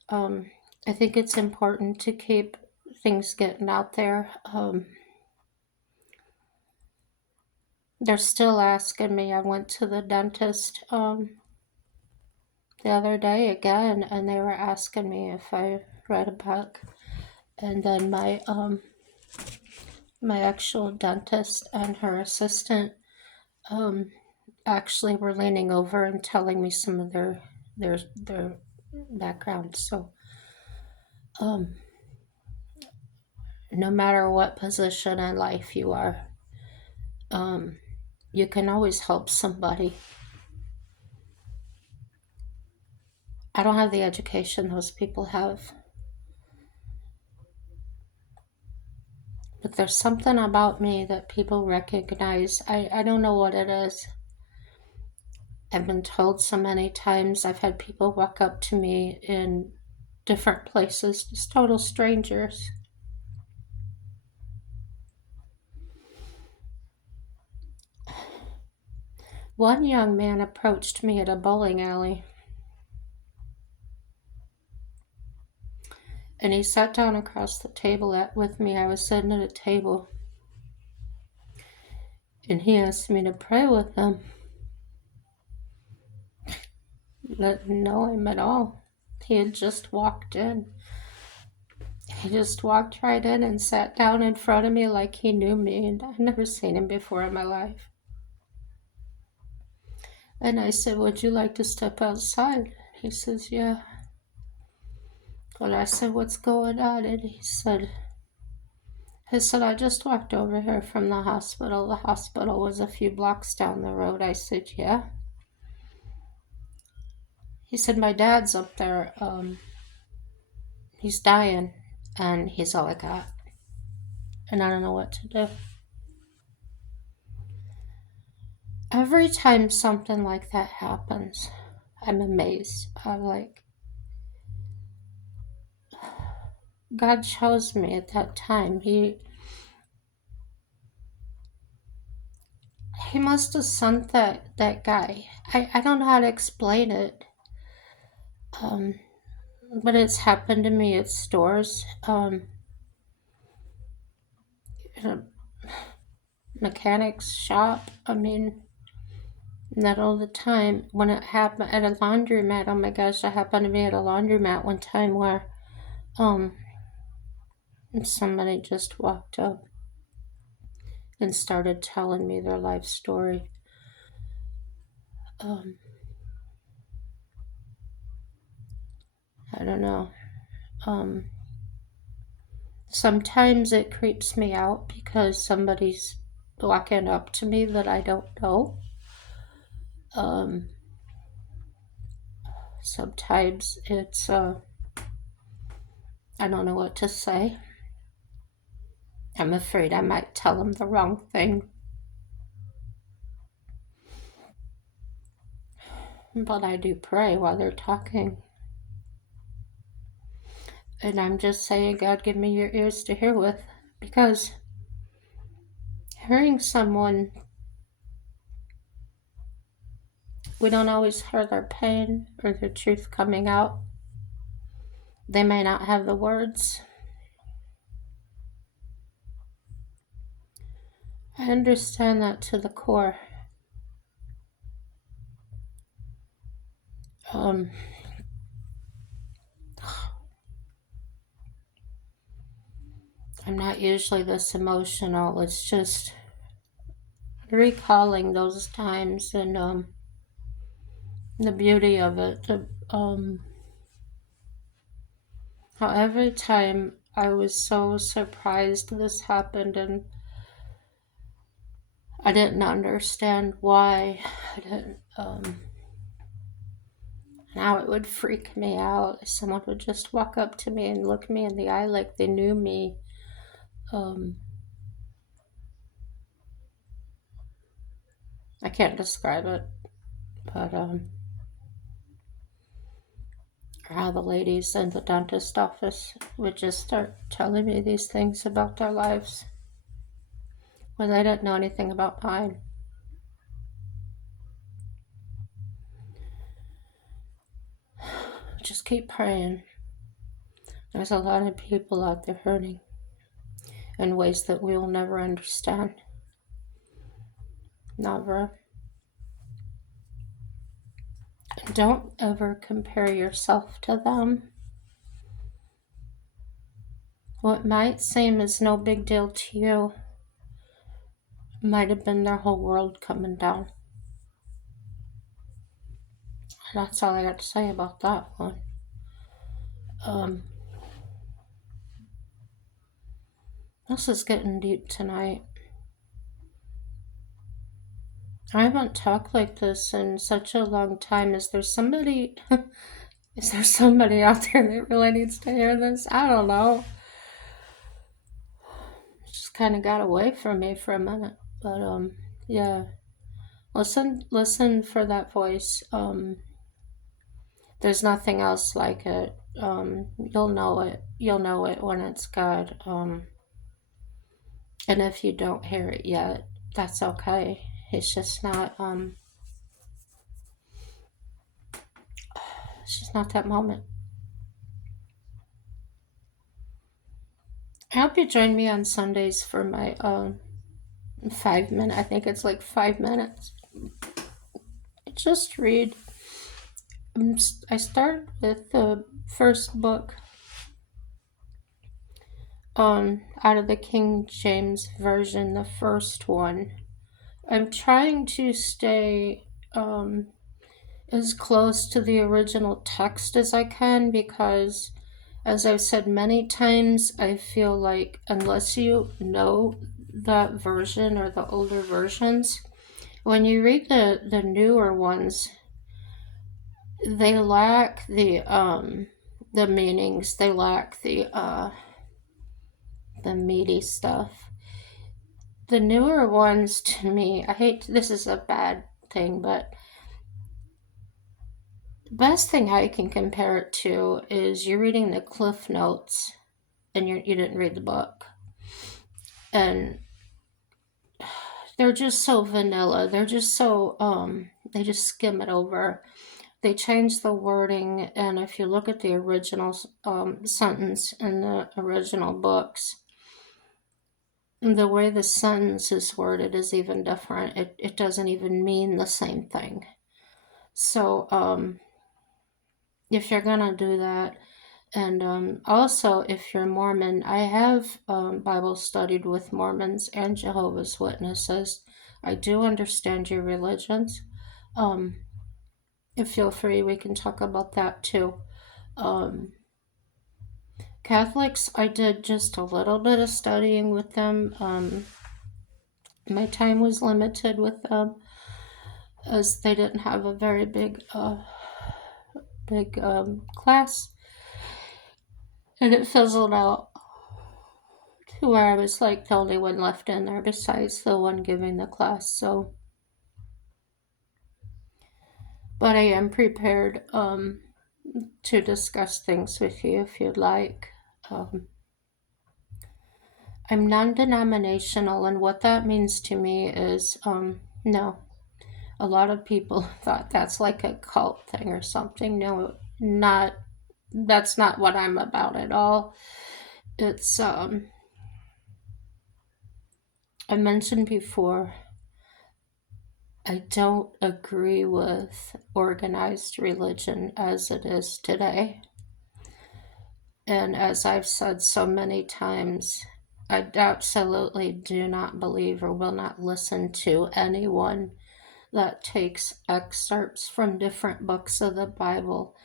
um, I think it's important to keep things getting out there. They're still asking me. I went to the dentist the other day again, and they were asking me if I read a book. And then my actual dentist and her assistant um, actually were leaning over and telling me some of their background. So um, no matter what position in life you are, um, you can always help somebody. I don't have the education those people have, but there's something about me that people recognize. I don't know what it is. I've been told so many times. I've had people walk up to me in different places, just total strangers. One young man approached me at a bowling alley, and he sat down across the table with me. I was sitting at a table, and he asked me to pray with him. Didn't know him at all. He had just walked in. He just walked right in and sat down in front of me like he knew me, and I'd never seen him before in my life. And I said, "Would you like to step outside?" He says, "Yeah." Well, I said, "What's going on?" And he said, "I just walked over here from the hospital. The hospital was a few blocks down the road." I said, "Yeah." He said, "My dad's up there. He's dying, and he's all I got, and I don't know what to do." Every time something like that happens, I'm amazed. I'm like, God chose me at that time. He must have sent that guy. I don't know how to explain it. Um, but it's happened to me at stores. In a mechanic's shop. I mean, not all the time. When it happened at a laundromat, oh my gosh, it happened to me at a laundromat one time where um somebody just walked up and started telling me their life story. I don't know. Um, Sometimes it creeps me out because somebody's walking up to me that I don't know. Um, Sometimes it's, I don't know what to say. I'm afraid I might tell them the wrong thing. But I do pray while they're talking. And I'm just saying, God, give me your ears to hear with. Because hearing someone, we don't always hear their pain or their truth coming out. They may not have the words. I understand that to the core. I'm not usually this emotional. It's just recalling those times and the beauty of it. How every time I was so surprised this happened and I didn't understand why. I didn't. Now it would freak me out if someone would just walk up to me and look me in the eye like they knew me. I can't describe it, but how the ladies in the dentist office would just start telling me these things about their lives when they didn't know anything about mine. Just keep praying. There's a lot of people out there hurting in ways that we will never understand. Never. Don't ever compare yourself to them. What might seem as no big deal to you might have been their whole world coming down. That's all I got to say about that one. This is getting deep tonight. I haven't talked like this in such a long time. Is there somebody out there that really needs to hear this? I don't know. It just kind of got away from me for a minute. But yeah. Listen for that voice. There's nothing else like it. You'll know it. You'll know it when it's God. And if you don't hear it yet, that's okay. It's just not that moment. I hope you join me on Sundays for my 5 minute. I think it's like 5 minutes. Just read. I start with the first book out of the King James Version, the first one. I'm trying to stay as close to the original text as I can because, as I've said many times, I feel like unless you know that version or the older versions, when you read the newer ones, they lack the meanings, they lack the meaty stuff. The newer ones, to me, this is a bad thing, but the best thing I can compare it to is you're reading the Cliff Notes and you didn't read the book. And they're just so vanilla. They're just so, they just skim it over. They change the wording, and if you look at the original sentence in the original books, the way the sentence is worded is even different. It doesn't even mean the same thing. So if you're gonna do that, and also if you're Mormon, I have Bible studied with Mormons and Jehovah's Witnesses. I do understand your religions. Feel free, we can talk about that too. Catholics, I did just a little bit of studying with them. My time was limited with them as they didn't have a very big class, and it fizzled out to where I was like the only one left in there besides the one giving the class. So, but I am prepared to discuss things with you if you'd like. I'm non-denominational, and what that means to me is no. A lot of people thought that's like a cult thing or something. No, that's not what I'm about at all. It's I mentioned before, I don't agree with organized religion as it is today. And as I've said so many times, I absolutely do not believe or will not listen to anyone that takes excerpts from different books of the Bible,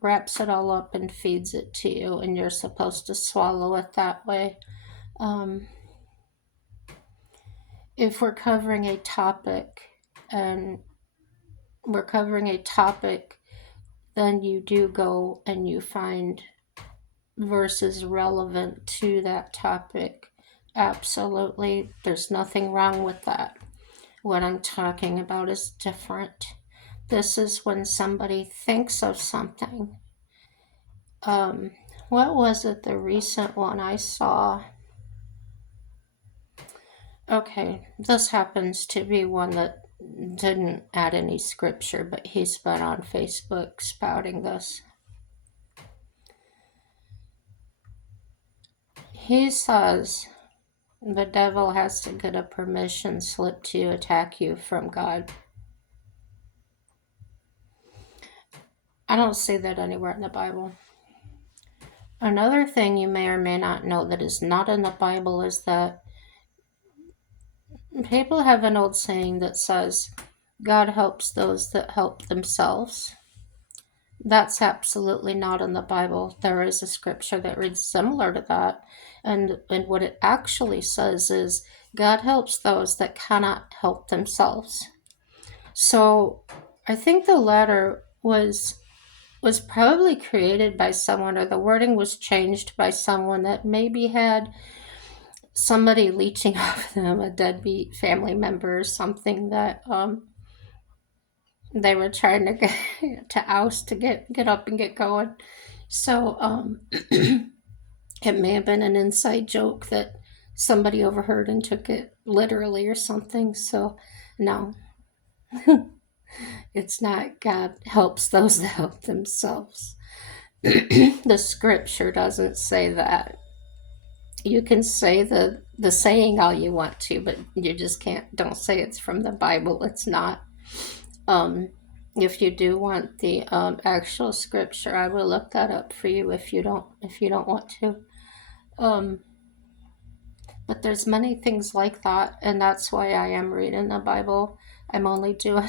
wraps it all up and feeds it to you, and you're supposed to swallow it that way. If we're covering a topic, then you do go and you find verses relevant to that topic. Absolutely, there's nothing wrong with that. What I'm talking about is different. This is when somebody thinks of something. Um, what was it, the recent one I saw? Okay, this happens to be one that didn't add any scripture, but he's been on Facebook spouting this. He says the devil has to get a permission slip to attack you from God. I don't see that anywhere in the Bible. Another thing you may or may not know that is not in the Bible is that people have an old saying that says, God helps those that help themselves. That's absolutely not in the Bible. There is a scripture that reads similar to that. And what it actually says is, God helps those that cannot help themselves. So I think the latter was probably created by someone, or the wording was changed by someone that maybe had somebody leeching off them, a deadbeat family member or something that they were trying to get to oust to get up and get going. So it may have been an inside joke that somebody overheard and took it literally or something. So no, it's not. God helps those that help themselves. The scripture doesn't say that. You can say the saying all you want to, but you just don't say it's from the Bible. It's not. Um, if you do want the actual scripture, I will look that up for you if you don't want to. Um, but there's many things like that, and that's why I am reading the Bible. I'm only doing,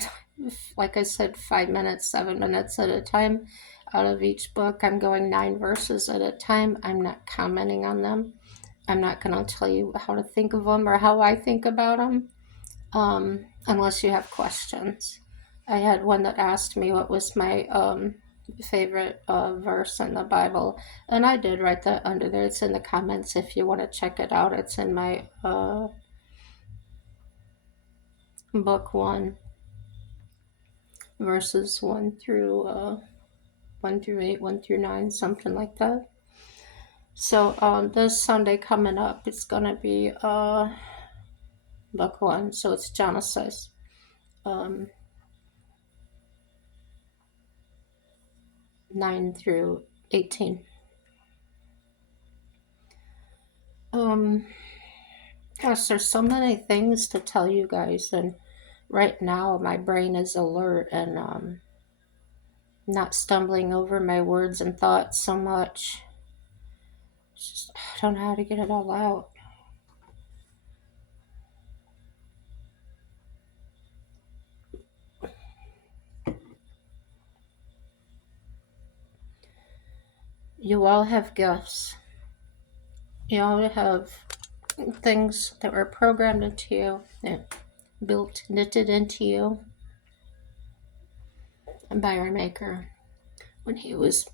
like I said, 5 minutes, 7 minutes at a time out of each book. I'm going 9 verses at a time. I'm not commenting on them. I'm not going to tell you how to think of them or how I think about them, unless you have questions. I had one that asked me what was my favorite verse in the Bible, and I did write that under there. It's in the comments if you want to check it out. It's in my book 1, verses 1 through 8, 1 through 9, something like that. So this Sunday coming up, it's gonna be book 1. So it's Genesis. 9 through 18. Gosh, there's so many things to tell you guys, and right now my brain is alert and not stumbling over my words and thoughts so much. Just, I don't know how to get it all out. You all have gifts. You all have things that were programmed into you, that knitted into you by our Maker when he was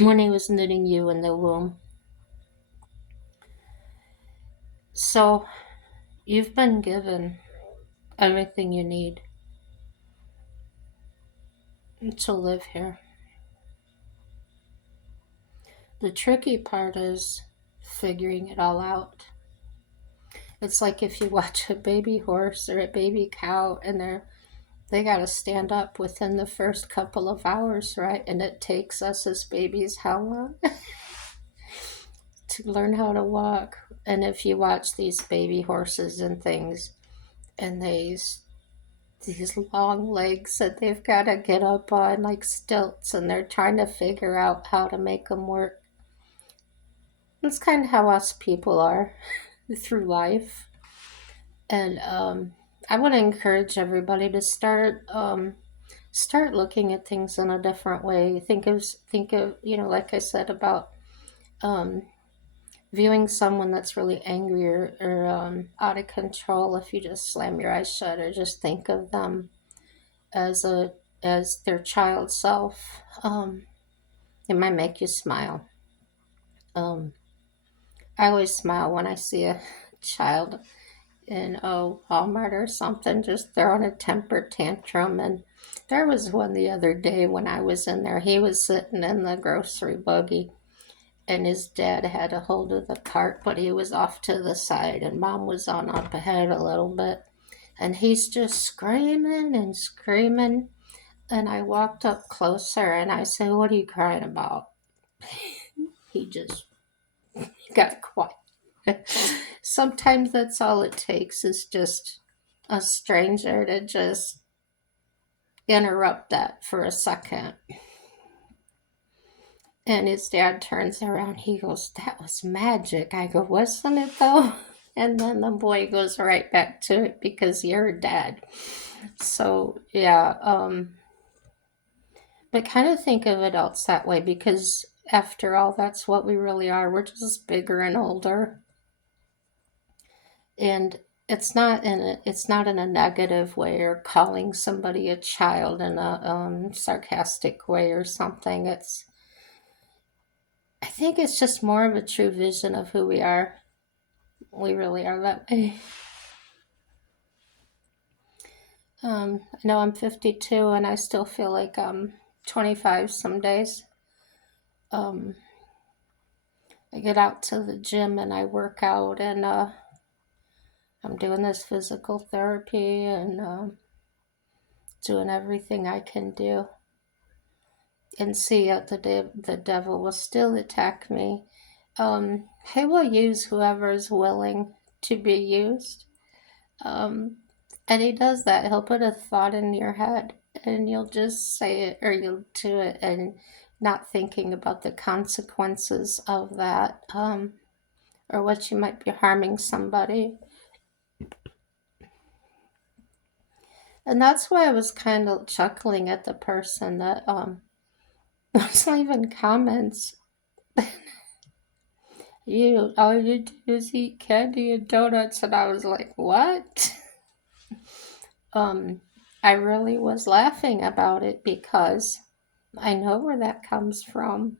when he was knitting you in the womb. So you've been given everything you need to live here. The tricky part is figuring it all out. It's like if you watch a baby horse or a baby cow and they got to stand up within the first couple of hours, right? And it takes us as babies how long to learn how to walk? And if you watch these baby horses and things, and these long legs that they've got to get up on like stilts, and they're trying to figure out how to make them work. That's kind of how us people are through life. And I want to encourage everybody to start looking at things in a different way. Think of like I said about um, viewing someone that's really angry or out of control. If you just slam your eyes shut or just think of them as their child self, it might make you smile. Um, I always smile when I see a child in Walmart or something, just throwing a temper tantrum. And there was one the other day when I was in there. He was sitting in the grocery buggy, and his dad had a hold of the cart, but he was off to the side, and mom was on up ahead a little bit. And he's just screaming and screaming. And I walked up closer and I said, "What are you crying about?" He just got quiet. Sometimes that's all it takes is just a stranger to just interrupt that for a second. And his dad turns around. He goes, "That was magic." I go, "Wasn't it though?" And then the boy goes right back to it because you're dad. So, yeah, but kind of think of adults that way because after all, that's what we really are. We're just bigger and older. And it's not in a negative way or calling somebody a child in a sarcastic way or something. I think it's just more of a true vision of who we are. We really are that way. I know I'm 52 and I still feel like I'm 25 some days. Um, I get out to the gym and I work out, and I'm doing this physical therapy and doing everything I can do. And see, the devil will still attack me. He will use whoever is willing to be used. Um, and he does that. He'll put a thought in your head and you'll just say it or you'll do it and not thinking about the consequences of that, or what you might be harming somebody. And that's why I was kind of chuckling at the person that was leaving comments. You all you do is eat candy and donuts, and I was like, what? um, I really was laughing about it because I know where that comes from.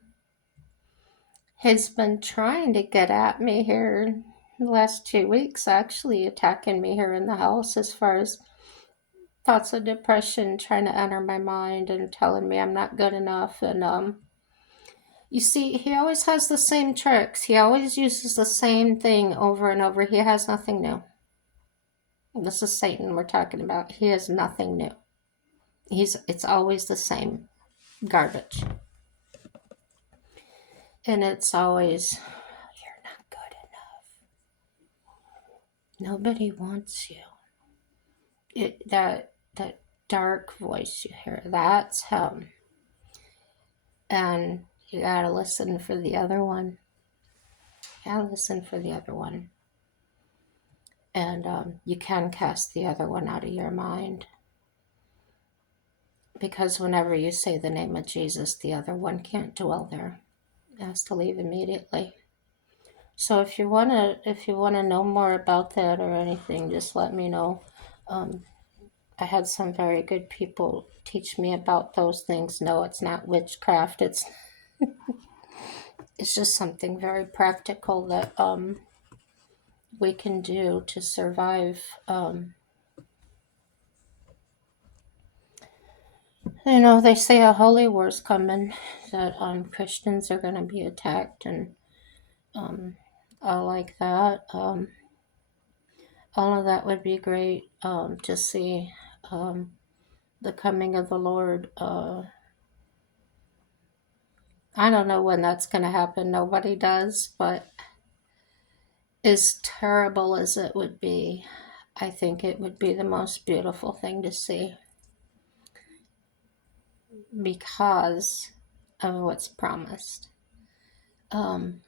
He's been trying to get at me here the last 2 weeks, actually attacking me here in the house as far as thoughts of depression trying to enter my mind and telling me I'm not good enough. And you see, he always has the same tricks. He always uses the same thing over and over. He has nothing new. This is Satan we're talking about. He has nothing new. It's always the same garbage. And it's always, "You're not good enough. Nobody wants you." That dark voice you hear, that's him. And you gotta listen for the other one. You gotta listen for the other one. And you can cast the other one out of your mind. Because whenever you say the name of Jesus, the other one can't dwell there. It has to leave immediately. So if you wanna know more about that or anything, just let me know. Um, I had some very good people teach me about those things. No, it's not witchcraft. It's just something very practical that we can do to survive. They say a holy war's coming, that Christians are going to be attacked, and all like that. All of that would be great to see the coming of the Lord. I don't know when that's going to happen. Nobody does, but as terrible as it would be, I think it would be the most beautiful thing to see because of what's promised. Um,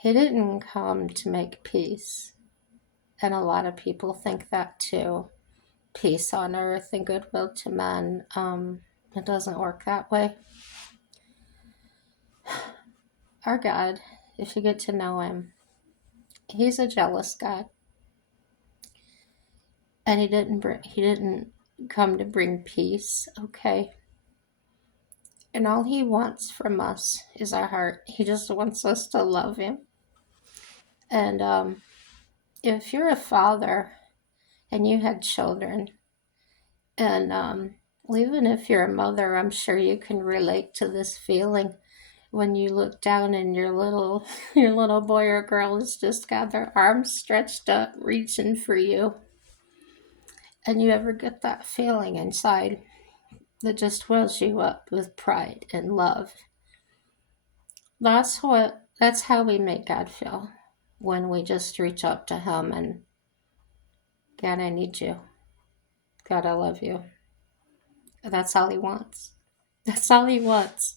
he didn't come to make peace, and a lot of people think that too. Peace on earth and goodwill to men. It doesn't work that way. Our God, if you get to know him, he's a jealous God, and he didn't come to bring peace. Okay, And all he wants from us is our heart. He just wants us to love him. And if you're a father and you had children, and even if you're a mother, I'm sure you can relate to this feeling when you look down and your little your little boy or girl has just got their arms stretched up reaching for you. And you ever get that feeling inside that just wells you up with pride and love. That's how we make God feel when we just reach up to him and, God, I need you. God, I love you. That's all he wants. That's all he wants.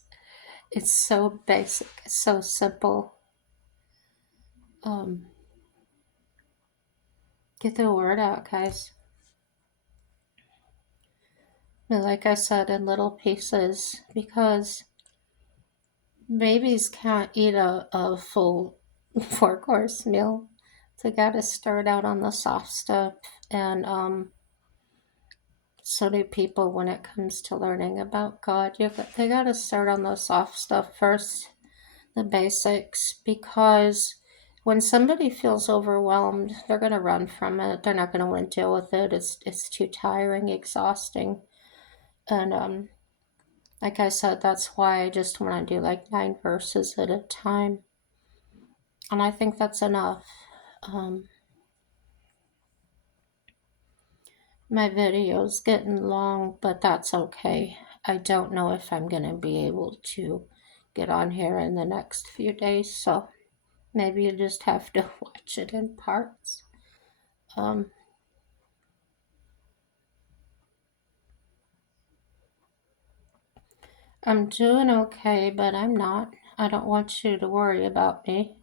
It's so basic, so simple. Um, get the word out, guys. And like I said, in little pieces, because babies can't eat a full 4-course meal. They gotta start out on the soft stuff. And so do people when it comes to learning about God. They gotta start on the soft stuff first, the basics, because when somebody feels overwhelmed, they're gonna run from it. They're not gonna want to deal with it. It's too tiring, exhausting. And like I said, that's why I just want to do like 9 verses at a time. And I think that's enough. Um, my video's getting long, but that's okay. I don't know if I'm going to be able to get on here in the next few days, so maybe you just have to watch it in parts. Um, I'm doing okay, but I'm not. I don't want you to worry about me.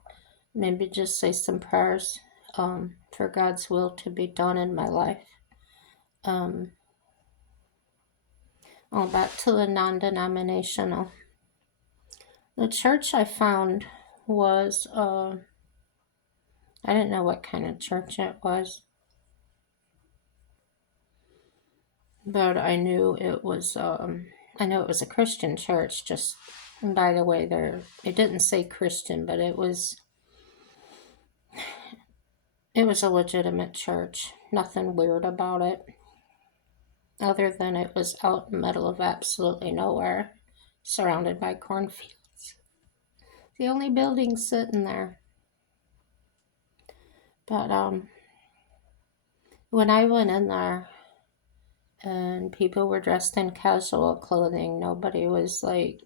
Maybe just say some prayers for God's will to be done in my life. Um, back to the non-denominational. The church I found was, I didn't know what kind of church it was, but I knew it was a Christian church. Just by the way, it didn't say Christian, but it was a legitimate church. Nothing weird about it, other than it was out in the middle of absolutely nowhere, surrounded by cornfields. The only building sitting there. But when I went in there and people were dressed in casual clothing, nobody was like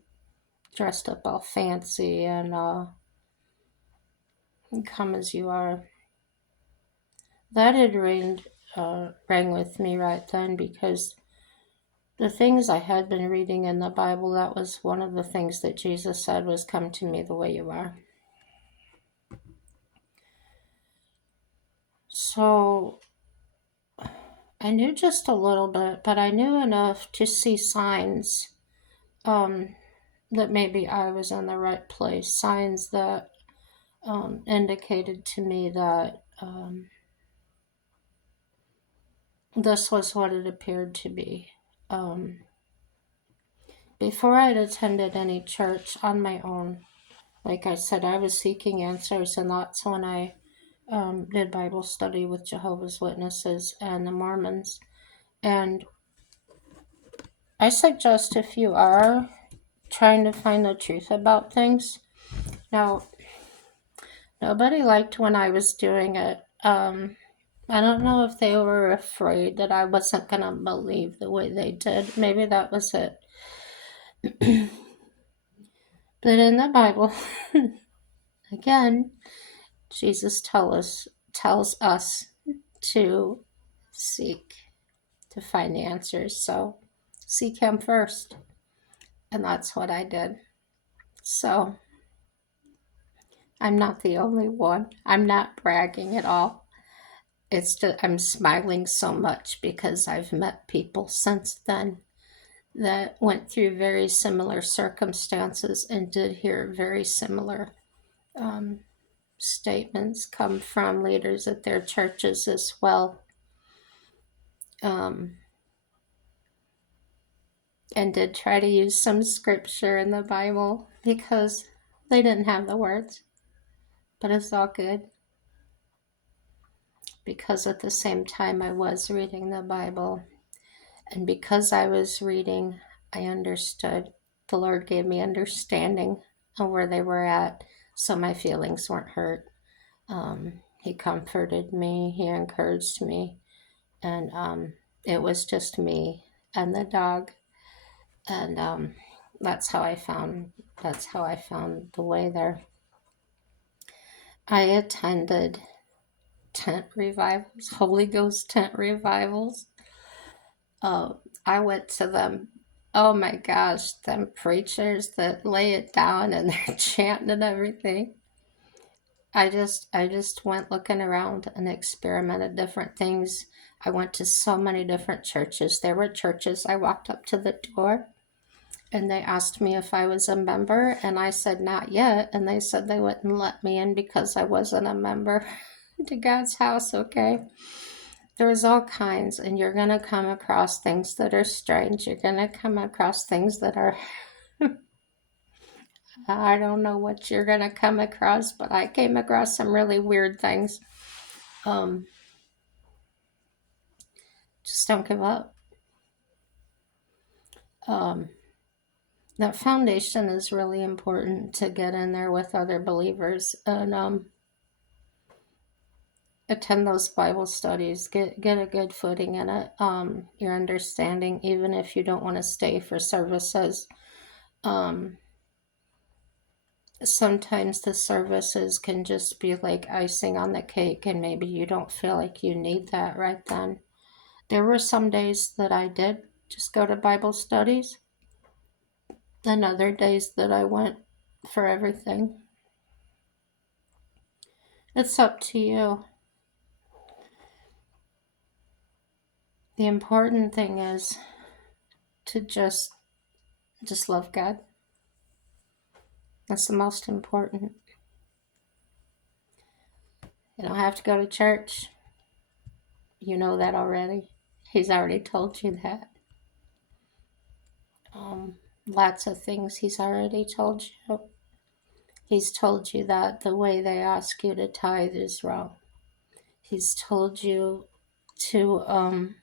dressed up all fancy and come as you are. That had rang with me right then, because the things I had been reading in the Bible, that was one of the things that Jesus said was, come to me the way you are. So I knew just a little bit, but I knew enough to see signs that maybe I was in the right place, signs that indicated to me that this was what it appeared to be. Before I'd attended any church on my own, like I said, I was seeking answers, and that's when I did Bible study with Jehovah's Witnesses and the Mormons. And I suggest, if you are trying to find the truth about things, now, nobody liked when I was doing it. I don't know if they were afraid that I wasn't going to believe the way they did. Maybe that was it. But in the Bible, again, Jesus tells us to seek, to find the answers. So seek him first. And that's what I did. So I'm not the only one. I'm not bragging at all. It's just, I'm smiling so much because I've met people since then that went through very similar circumstances and did hear very similar statements come from leaders at their churches as well. and did try to use some scripture in the Bible because they didn't have the words. But it's all good, because at the same time I was reading the Bible, and because I was reading, I understood. The Lord gave me understanding of where they were at, so my feelings weren't hurt. He comforted me, he encouraged me, and it was just me and the dog, and that's how I found the way there. I attended tent revivals, Holy Ghost tent revivals. I went to them. Oh my gosh, them preachers that lay it down and they're chanting and everything. I just went looking around and experimented different things. I went to so many different churches. There were churches I walked up to the door and they asked me if I was a member, and I said not yet, and they said they wouldn't let me in because I wasn't a member to God's house. Okay. There's all kinds, and you're going to come across things that are strange. You're going to come across things that are, I don't know what you're going to come across, but I came across some really weird things. Just don't give up. That foundation is really important to get in there with other believers, and attend those Bible studies. Get a good footing in it. Your understanding, even if you don't want to stay for services. Sometimes the services can just be like icing on the cake, and maybe you don't feel like you need that right then. There were some days that I did just go to Bible studies, and other days that I went for everything. It's up to you. The important thing is to just love God. That's the most important. You don't have to go to church. You know that already. He's already told you that. Lots of things he's already told you. He's told you that the way they ask you to tithe is wrong. He's told you to,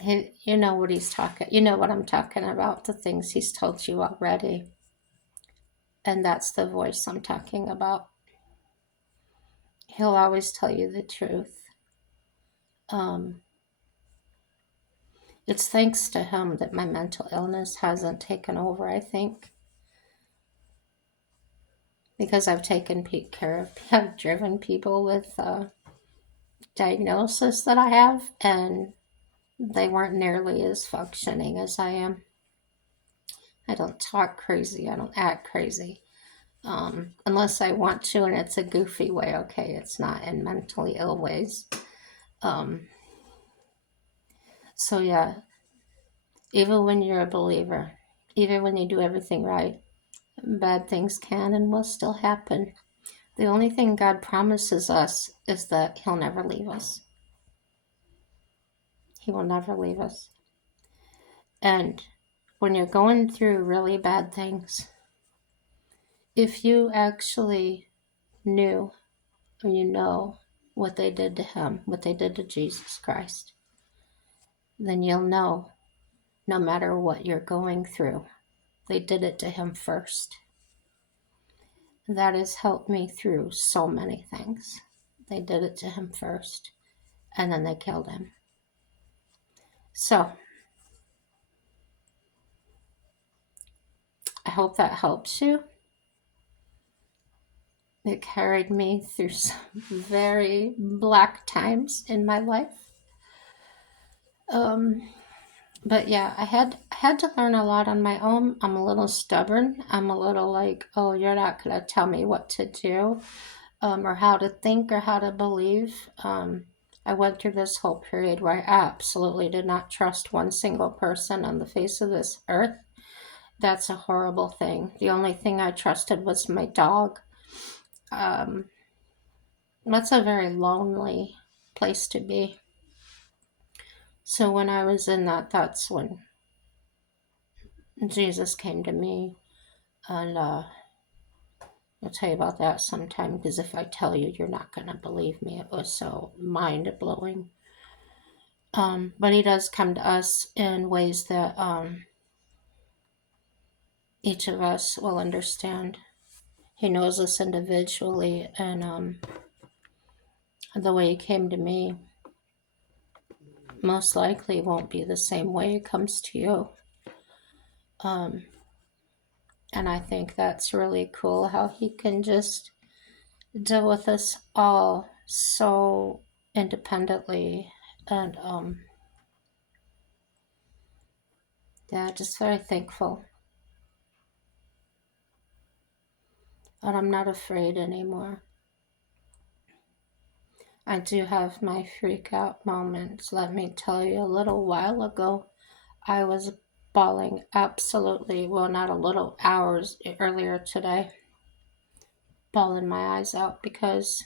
you know what he's talking, you know what I'm talking about, the things he's told you already. And that's the voice I'm talking about. He'll always tell you the truth. It's thanks to him that my mental illness hasn't taken over, I think. Because I've taken care of, I've driven people with diagnosis that I have, and they weren't nearly as functioning as I am. I don't talk crazy, I don't act crazy. Unless I want to, and it's a goofy way, okay? It's not in mentally ill ways. So, yeah, even when you're a believer, even when you do everything right, bad things can and will still happen. The only thing God promises us is that He'll never leave us. He will never leave us. And when you're going through really bad things, if you actually knew, or you know what they did to him, what they did to Jesus Christ, then you'll know no matter what you're going through, they did it to him first. That has helped me through so many things. They did it to him first, and then they killed him. So, I hope that helps you. It carried me through some very black times in my life. But yeah, I had to learn a lot on my own. I'm a little stubborn. I'm a little like, oh, you're not gonna tell me what to do, or how to think or how to believe. I went through this whole period where I absolutely did not trust one single person on the face of this earth. That's a horrible thing. The only thing I trusted was my dog. That's a very lonely place to be. So when I was in that, that's when Jesus came to me. And I'll tell you about that sometime, because if I tell you, you're not going to believe me. It was so mind blowing. But he does come to us in ways that each of us will understand. He knows us individually, and the way he came to me most likely won't be the same way it comes to you. Um, and I think that's really cool how he can just deal with us all so independently. And yeah, just very thankful. And I'm not afraid anymore. I do have my freak out moments. Let me tell you, a little while ago, I was bawling absolutely, well, not a little, hours earlier today, bawling my eyes out because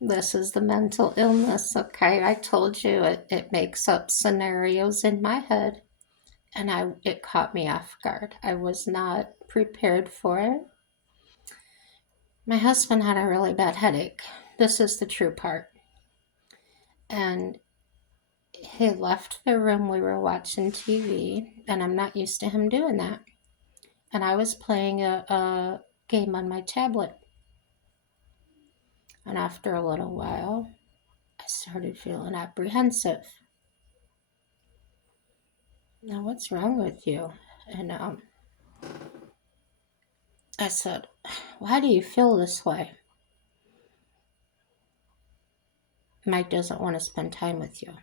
this is the mental illness, okay? I told you it makes up scenarios in my head, and it caught me off guard. I was not prepared for it. My husband had a really bad headache. This is the true part. And he left the room. We were watching TV, and I'm not used to him doing that. And I was playing a game on my tablet. And after a little while, I started feeling apprehensive. Now, what's wrong with you? And I said, why do you feel this way? Mike doesn't want to spend time with you.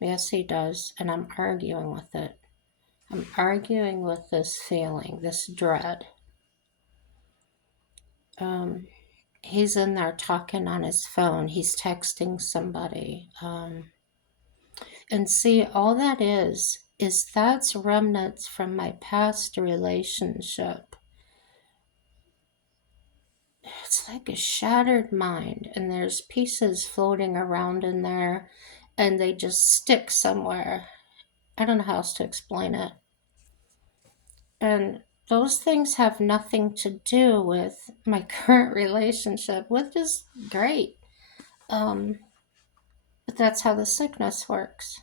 Yes, he does. And I'm arguing with it. I'm arguing with this feeling, this dread. He's in there talking on his phone. He's texting somebody. And see, all that is that's remnants from my past relationship. It's like a shattered mind, and there's pieces floating around in there, and they just stick somewhere. I don't know how else to explain it. And those things have nothing to do with my current relationship, which is great. But that's how the sickness works.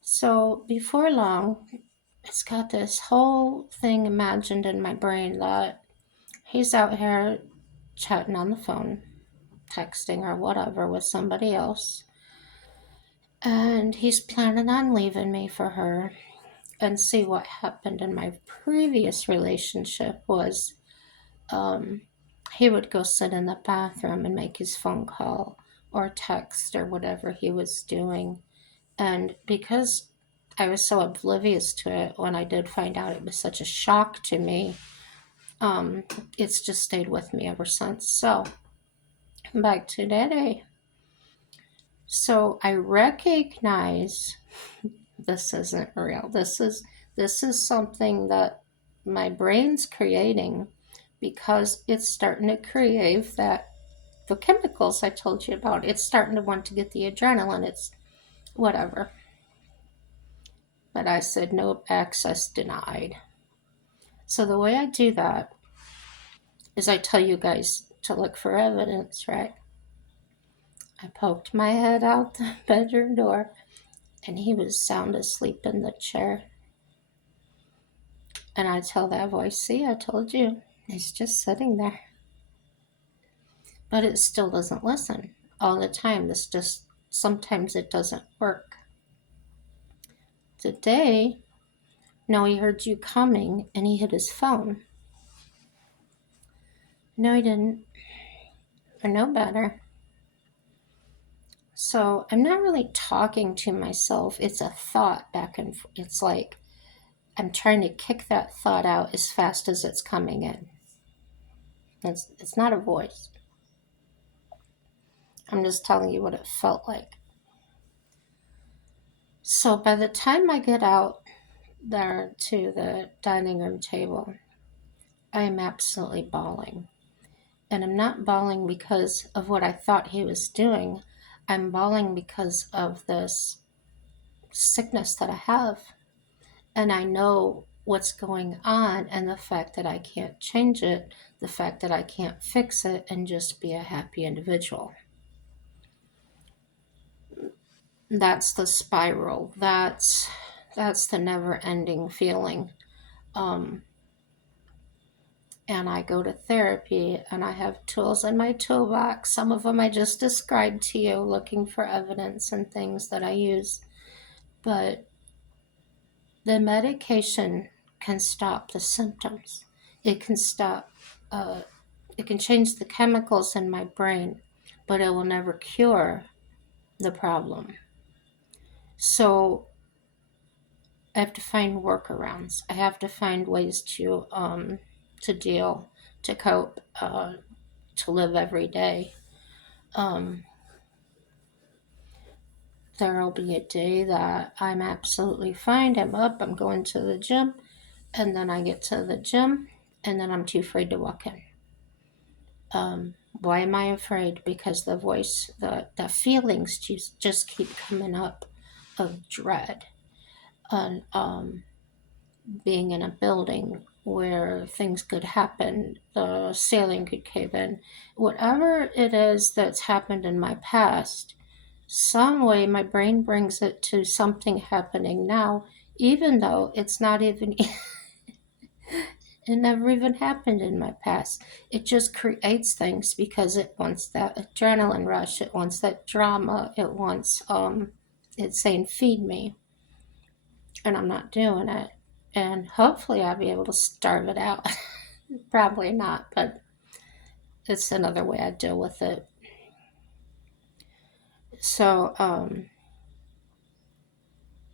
So before long, it's got this whole thing imagined in my brain that he's out here chatting on the phone, texting or whatever with somebody else. And he's planning on leaving me for her. And see, what happened in my previous relationship was he would go sit in the bathroom and make his phone call or text or whatever he was doing. And because I was so oblivious to it, when I did find out, it was such a shock to me. It's just stayed with me ever since. So back to today. So I recognize this isn't real. This is something that my brain's creating because it's starting to crave that the chemicals I told you about. It's starting to want to get the adrenaline. It's whatever. But I said no, access denied. So the way I do that is I tell you guys to look for evidence, right? I poked my head out the bedroom door, and he was sound asleep in the chair. And I tell that voice, see, I told you. He's just sitting there. But it still doesn't listen all the time. This just, sometimes it doesn't work. Today, no, he heard you coming and he hit his phone. No, he didn't. I know better. So I'm not really talking to myself. It's a thought back and forth. It's like I'm trying to kick that thought out as fast as it's coming in. It's not a voice. I'm just telling you what it felt like. So by the time I get out there to the dining room table, I am absolutely bawling. And I'm not bawling because of what I thought he was doing. I'm bawling because of this sickness that I have. And I know what's going on, and the fact that I can't change it, the fact that I can't fix it and just be a happy individual. That's the spiral. That's the never-ending feeling. Um, and I go to therapy, and I have tools in my toolbox. Some of them I just described to you, looking for evidence and things that I use. But the medication can stop the symptoms. It can stop, it can change the chemicals in my brain, but it will never cure the problem. So I have to find workarounds. I have to find ways to deal, to cope, to live every day. Um, there'll be a day that I'm absolutely fine. I'm up, I'm going to the gym, and then I get to the gym, and then I'm too afraid to walk in. Why am I afraid? Because the voice, the feelings just keep coming up of dread and being in a building where things could happen, the ceiling could cave in, whatever it is that's happened in my past. Some way my brain brings it to something happening now, even though it's not even it never even happened in my past. It just creates things because it wants that adrenaline rush, it wants that drama, it wants it's saying feed me, and I'm not doing it. And hopefully I'll be able to starve it out. Probably not, but it's another way I deal with it. So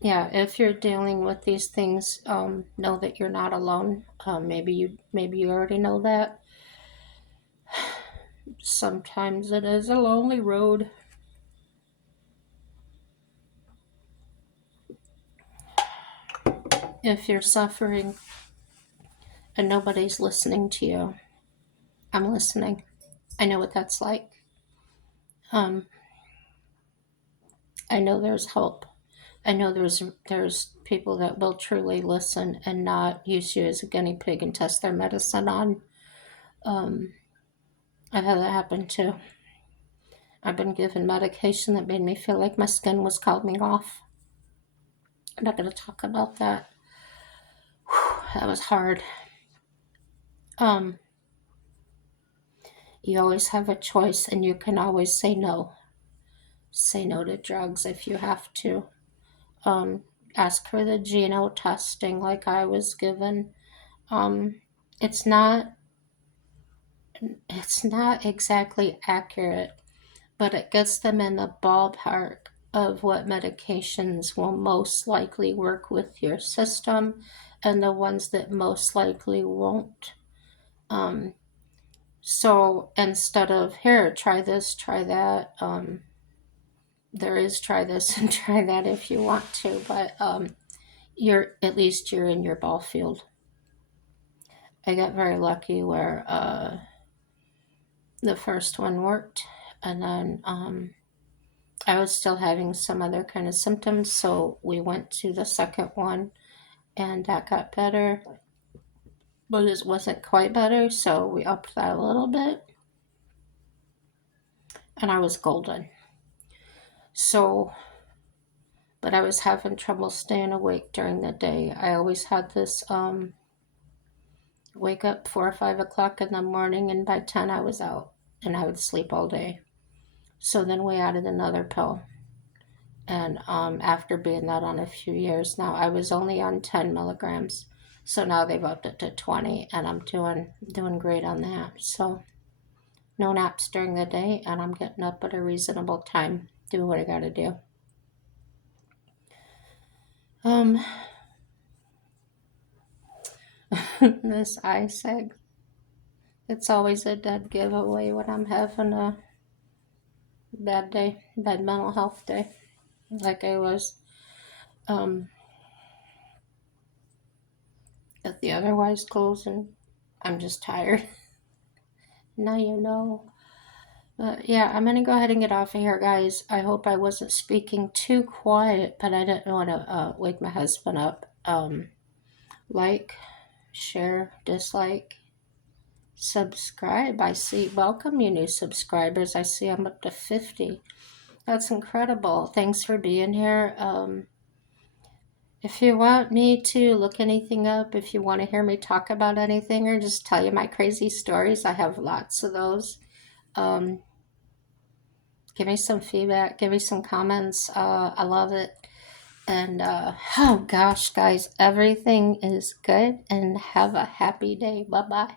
yeah, if you're dealing with these things, know that you're not alone. Maybe you already know that. Sometimes it is a lonely road. If you're suffering and nobody's listening to you, I'm listening. I know what that's like. Um, I know there's hope. I know there's people that will truly listen and not use you as a guinea pig and test their medicine on. Um, I've had that happen too. I've been given medication that made me feel like my skin was coming off. I'm not going to talk about that. Whew, that was hard. Um, you always have a choice, and you can always say no. Say no to drugs if you have to. Um, ask for the geno testing like I was given. Um, it's not it's not exactly accurate, but it gets them in the ballpark of what medications will most likely work with your system and the ones that most likely won't. Um, so instead of here, try this, try that, there is try this and try that if you want to, but you're at least you're in your ball field. I got very lucky where the first one worked, and then I was still having some other kind of symptoms, so we went to the second one, and that got better, but it wasn't quite better, so we upped that a little bit, and I was golden. So, but I was having trouble staying awake during the day. I always had this wake up 4 or 5 o'clock in the morning, and by 10 I was out, and I would sleep all day. So then we added another pill. And after being that on a few years now, I was only on 10 milligrams. So now they've upped it to 20, and I'm doing great on that. So no naps during the day, and I'm getting up at a reasonable time, doing what I got to do. Um, this ISAG, it's always a dead giveaway when I'm having a bad day, bad mental health day, like I was. At the otherwise goes, and I'm just tired. Now you know. But yeah, I'm gonna go ahead and get off of here, guys. I hope I wasn't speaking too quiet, but I didn't want to wake my husband up. Like, share, dislike, subscribe. I see. Welcome, you new subscribers. I see I'm up to 50. That's incredible. Thanks for being here. If you want me to look anything up, if you want to hear me talk about anything or just tell you my crazy stories, I have lots of those. Um, Give me some feedback, give me some comments. I love it. And oh gosh, guys, everything is good and have a happy day. Bye bye.